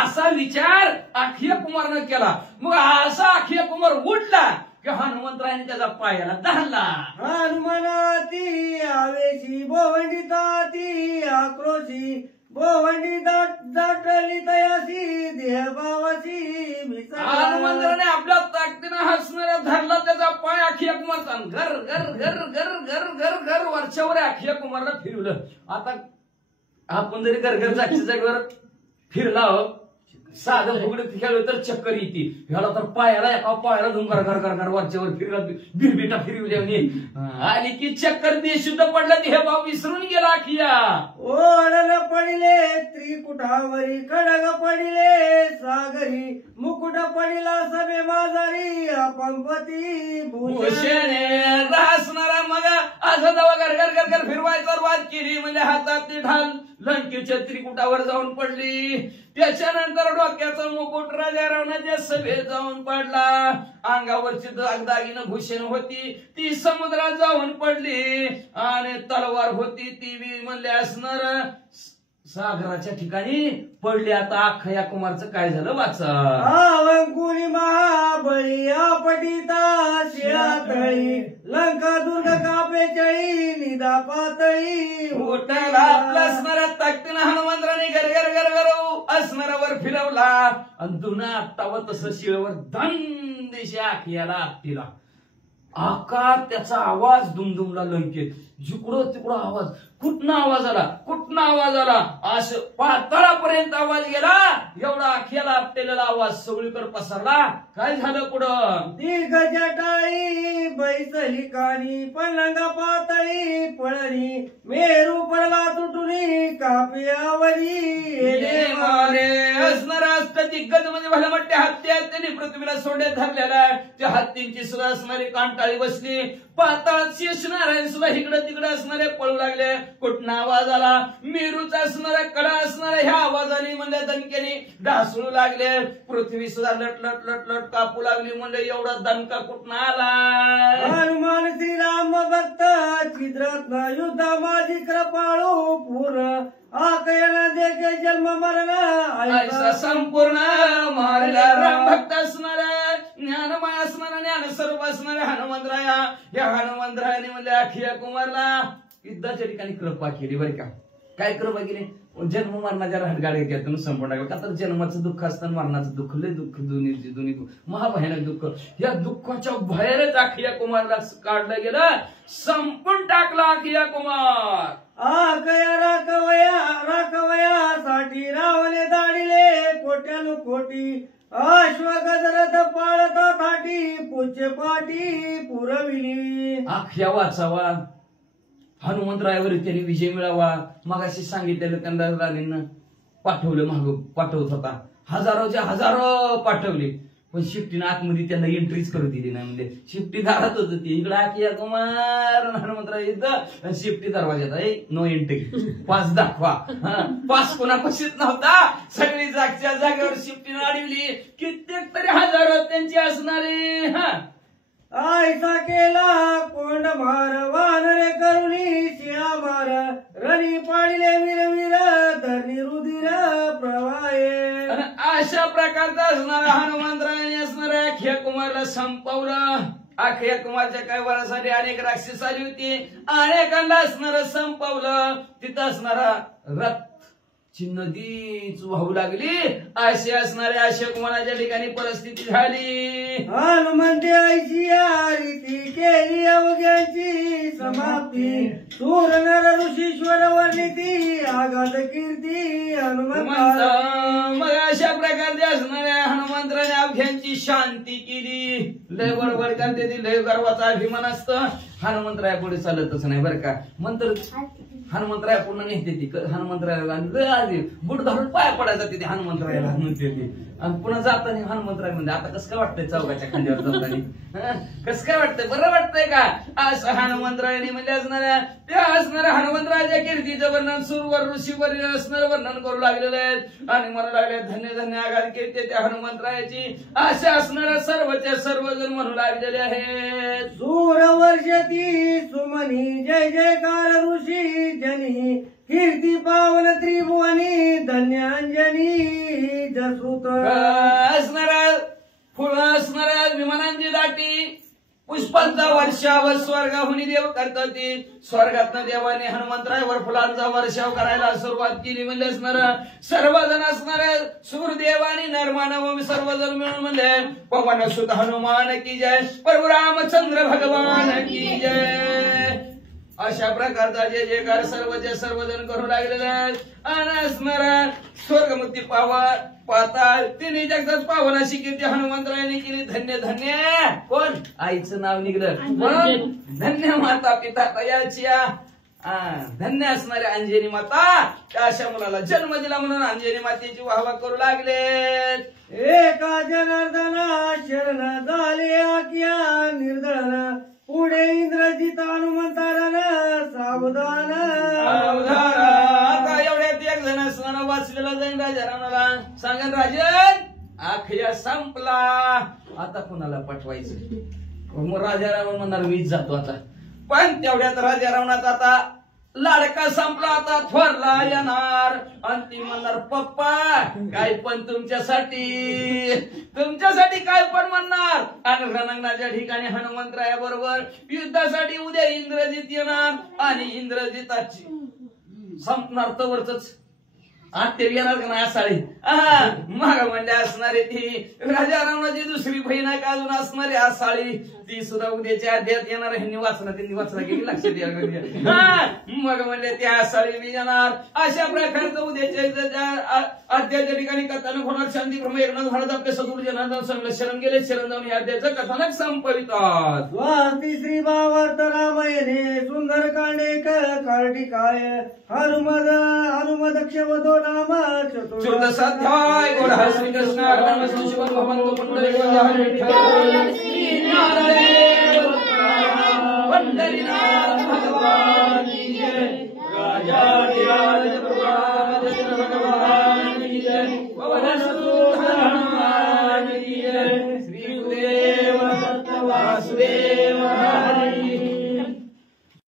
असा विचार अखिया कुमारनं केला. मग असा अखिया कुमार उडला की हनुमंतरायाने त्याचा पायाला धरला. हनुमनाती आवेशी भोवंडिताती आक्रोशी भोवंडी दाटली तयासी देहभावासी हनुमंतराने आपल्या ताकदीनं हसणाऱ्या धरला त्याचा पाय अखिया कुमारचा घर घर घर घर घर घर घर वरच्यावर अखिया कुमारला फिरवलं. आता आपण जरी घर घर जागच्या जागेवर फिरला साधं फुगडं खेळलो तर चक्कर येते. ह्याला तर पायाला एका पायाला धुम घर घर घर घर वरच्यावर फिरला बिरबिटा फिरवल्याने आणि की चक्कर बेशुद्ध पडलं हे भाव विसरून गेला अखिया. ओढण पडिले त्रिकुटावरी खडग पडिले सागरी मुकुट पडिला सभे बाजारी पंपती भूषणे असणारा मग असं दवा घर घर घर घर फिरवायचा वाद केली म्हणजे हातात ढाल लंकेच्या त्रिकुटावर जाऊन पडली. त्याच्यानंतर डोक्याचा मुकुट राजा रावणाच्या सभेत जाऊन पडला. अंगावरची दागदागिनं भूषण होती ती समुद्रात जाऊन पडली आणि तलवार होती ती बी म्हणले असणार सागराच्या ठिकाणी पडली. आता अखिया कुमारचं काय झालं वाचा. आवंकुनी महाबळी आपटिता शिळातळी लंका दुर्ग कापे चळी निदा पातळी उठायला आपला असणाऱ्या ताकदीनं हनुमंतराने घर घर घर घर असणाऱ्यावर फिरवला आणि दुना आत्तावर तसं शिळवर धन दिशा अखियाला आपटीला. आकार त्याचा आवाज दुमदुमला लंकेत जिकडं तिकडं आवाज कुठनं आवाज आला कुठनं आवाज आला असं पाताळापर्यंत आवाज गेला. एवढा अखियाला आपटेलेला आवाज सगळीकडे पसरला. काय झालं पुढं दीर्घ जटाळी बैसली कानी पलंगा पातळी पळणी मेरू पडला तुटुनी कापी आवली असणारा असतं दिग्गज म्हणजे भल्या मोठ्या हत्ती आहेत त्यांनी पृथ्वीला सोडे धरलेला. त्या हत्तींची सुद्धा असणारी कांटाळी बसली. पाताळात शेषनारायण सुद्धा इकडं तिकडं असणारे पळू लागले. कुठनं आवाज आला मेरूचा असणाऱ्या कडा असणाऱ्या ह्या आवाजाने म्हणजे दणक्याने ढासळू लागले. पृथ्वी सुद्धा लट लट लट लट कापू लागली. म्हणजे एवढा दणका कुठनं आला. हनुमान श्रीराम भक्त चिद्रत्न युद्ध माझी कृपाळू पूर्ण आकयना देखे जन्म मरण ऐसा संपूर्ण मारला राम भक्त असणाऱ्या ज्ञानमय असणारा ज्ञान स्वरूप असणाऱ्या हनुमंतराया, या हनुमंतरायाने म्हणजे अखिया कुमारला युद्धाच्या ठिकाणी कृपा केली बरं का. काय कृपा केली? जन्म मरणाच्या राहटगाड्या त्यातून संपून टाकलं. का तर जन्माचं दुःख असतं, मरणाचं दुःख, लय दुःख, दोन्ही महाभयानक दुःख. या दुःखाच्या बाहेरच अखिया कुमारला काढलं गेलं, संपून टाकला अखिया कुमार. आकया राखवयासाठी रावले दाडिले कोट्यानु कोटी, अश्वगजरथ पाळता थाटी पूज्य पाठी पुरविली. अखिया वाचावा, हनुमंतरायावर त्यांनी विजय मिळावा. मगाशी सांगितलेलं त्यांना राणींना पाठवलं, माग पाठवत होता, हजारोच्या हजारो पाठवले, पण शिफ्टीनं आतमध्ये त्यांना एंट्रीच करू दिली नाही. म्हणजे शिफ्टी दारात होत ती, इकडे अखिया कुमार हनुमंतराय इथं, शिफ्टी दरवाज्यात नो एंट्री, पास दाखवा. पास कोणापाशीच नव्हता, सगळी जागच्या जागेवर शिफ्टीनं अडवली. कित्येक तरी हजारो त्यांची असणारे. आयसा केला कोंड मार वानरे करुणी शिळा मार, रणी पाळिले वीर धरणी रुधिर प्रवाहे. अशा प्रकारचा असणारा हनुमंतरायाने असणाऱ्या अखिया कुमारला संपवलं. अखिया कुमारच्या काही वरासाठी अनेक राक्षस आली होती, अनेकांना असणारं संपवलं. तिथं असणारा रथ ची नदीच वाहू लागली. अशी असणाऱ्या अशा कुमाराच्या ठिकाणी परिस्थिती झाली. हनुमंते ऐशिया रीती केली अवघ्यांची समाप्ती, सूर नर ऋषीश्वर वर्णिती आगाध कीर्ती हनुमंत. मग अशा प्रकारच्या असणाऱ्या हनुमंतराने अवघ्यांची शांती केली. लय बडबड करते ती, लय गर्वाचा अभिमान असतं. हनुमंतराया पुढे चालतच नाही बरं का. मंत्र हनुमंतराया पूर्ण नेते ती, हनुमंतरायाला बुट धरून पाया पडायचा तिथे हनुमंतरायाला म्हणते ती. आणि पुन्हा जाताना हनुमंतराय म्हणजे आता कसं काय वाटतंय चौकाच्या खांद्यावर जाताना, कसं काय वाटतंय, बरं वाटतंय का? असं हनुमंतरायाने म्हणजे असणाऱ्या त्या असणाऱ्या हनुमंतरायाच्या कीर्तीचं वर्णन सुरवर ऋषीवर असणारं वर्णन करू लागलेलं आहे. आणि म्हणू लागले धन्य धन्य आघात कीर्ती त्या हनुमंतरायाची. अशा असणाऱ्या सर्वच्या सर्वजण म्हणू लागलेले आहेत. सूर वर्षती सुमनी जय जयकार ऋषी जनी, कीर्ती पावन त्रिभुवनी धन्यांजनी जसूत. असणाऱ्या फुलं असणाऱ्या विमानांची दाटी, पुष्पांचा वर्षाव स्वर्गाहून देव करतात. स्वर्गातनं देवाने हनुमंतरायावर फुलांचा वर्षाव करायला सुरुवात केली. म्हणजे असणार सर्वजण असणारे सूर्यदेव आणि नरमानव सर्वजण मिळून म्हणजे पवन सुत हनुमान की जय, प्रभू रामचंद्र भगवान की जय. अशा प्रकारचा जे जयकार सर्वचे सर्वजण करू लागलेले आहेत. आणि असणारा स्वर्गमुक्ती पाताळ तिने जगताच पावन अशी कीर्ती हनुमंतरायाने केली. धन्य धन्य कोण आईचं नाव निघलं, धन्य माता पिता तयाची. धन्य असणाऱ्या अंजनी माता त्या अशा मुलाला जन्म दिला म्हणून अंजनी मातेची वाहवा करू लागले. एका जनार्दना शरण झाले आज्ञा निर्धन, पुढे इंद्रजित हनुमंतारण सावधान. आता एवढ्यात एक जण असताना वाचलेला जाईन राजा रावणाला सांगन, राजन आखया संपला, आता कुणाला पटवायचं. मग राजा रावण म्हणणार मीच जातो आता. पण तेवढ्यात राजा रावणाचा आता लाडका संपला, आता थोरला येणार. आणि ती म्हणणार पप्पा काय पण तुमच्यासाठी काय पण म्हणणार. आणि रणांगणाच्या ठिकाणी हनुमंतराया बरोबर युद्धासाठी उद्या इंद्रजित येणार. आणि इंद्रजिताची संपणार तवरच आत्ते येणार का नाही असाळी. मग म्हणजे असणारे ती राजा रावणाची दुसरी बहीण आहे का अजून असणारी असाळी, ती सुद्धा उद्याच्या अध्यात येणार. ह्यांनी वाचला गेली लक्षात यायला. मग म्हणले त्या असाळी बी येणार. अशा प्रकारचं उद्याच्या अध्याच्या ठिकाणी कथानक होणार. शांती ब्रह्म एकनाथ भारत आपल्या सदुर जनार्दन संघ शरण गेले. शरण जाऊन या अध्याचं कथानक संपवितात. स्वाती श्री भावार्थ रामायणे सुंदर कांडेक कार्टिकाय हनुमद क्षवदो नाम चतुर्दशाध्याय. गोड हर श्रीकृष्ण अर्पण संशोधन भगवंत पुंडलिक विठ्ठल श्री नारायण पंढरीनाथ भगवान की जय. राजा भगवान की जय.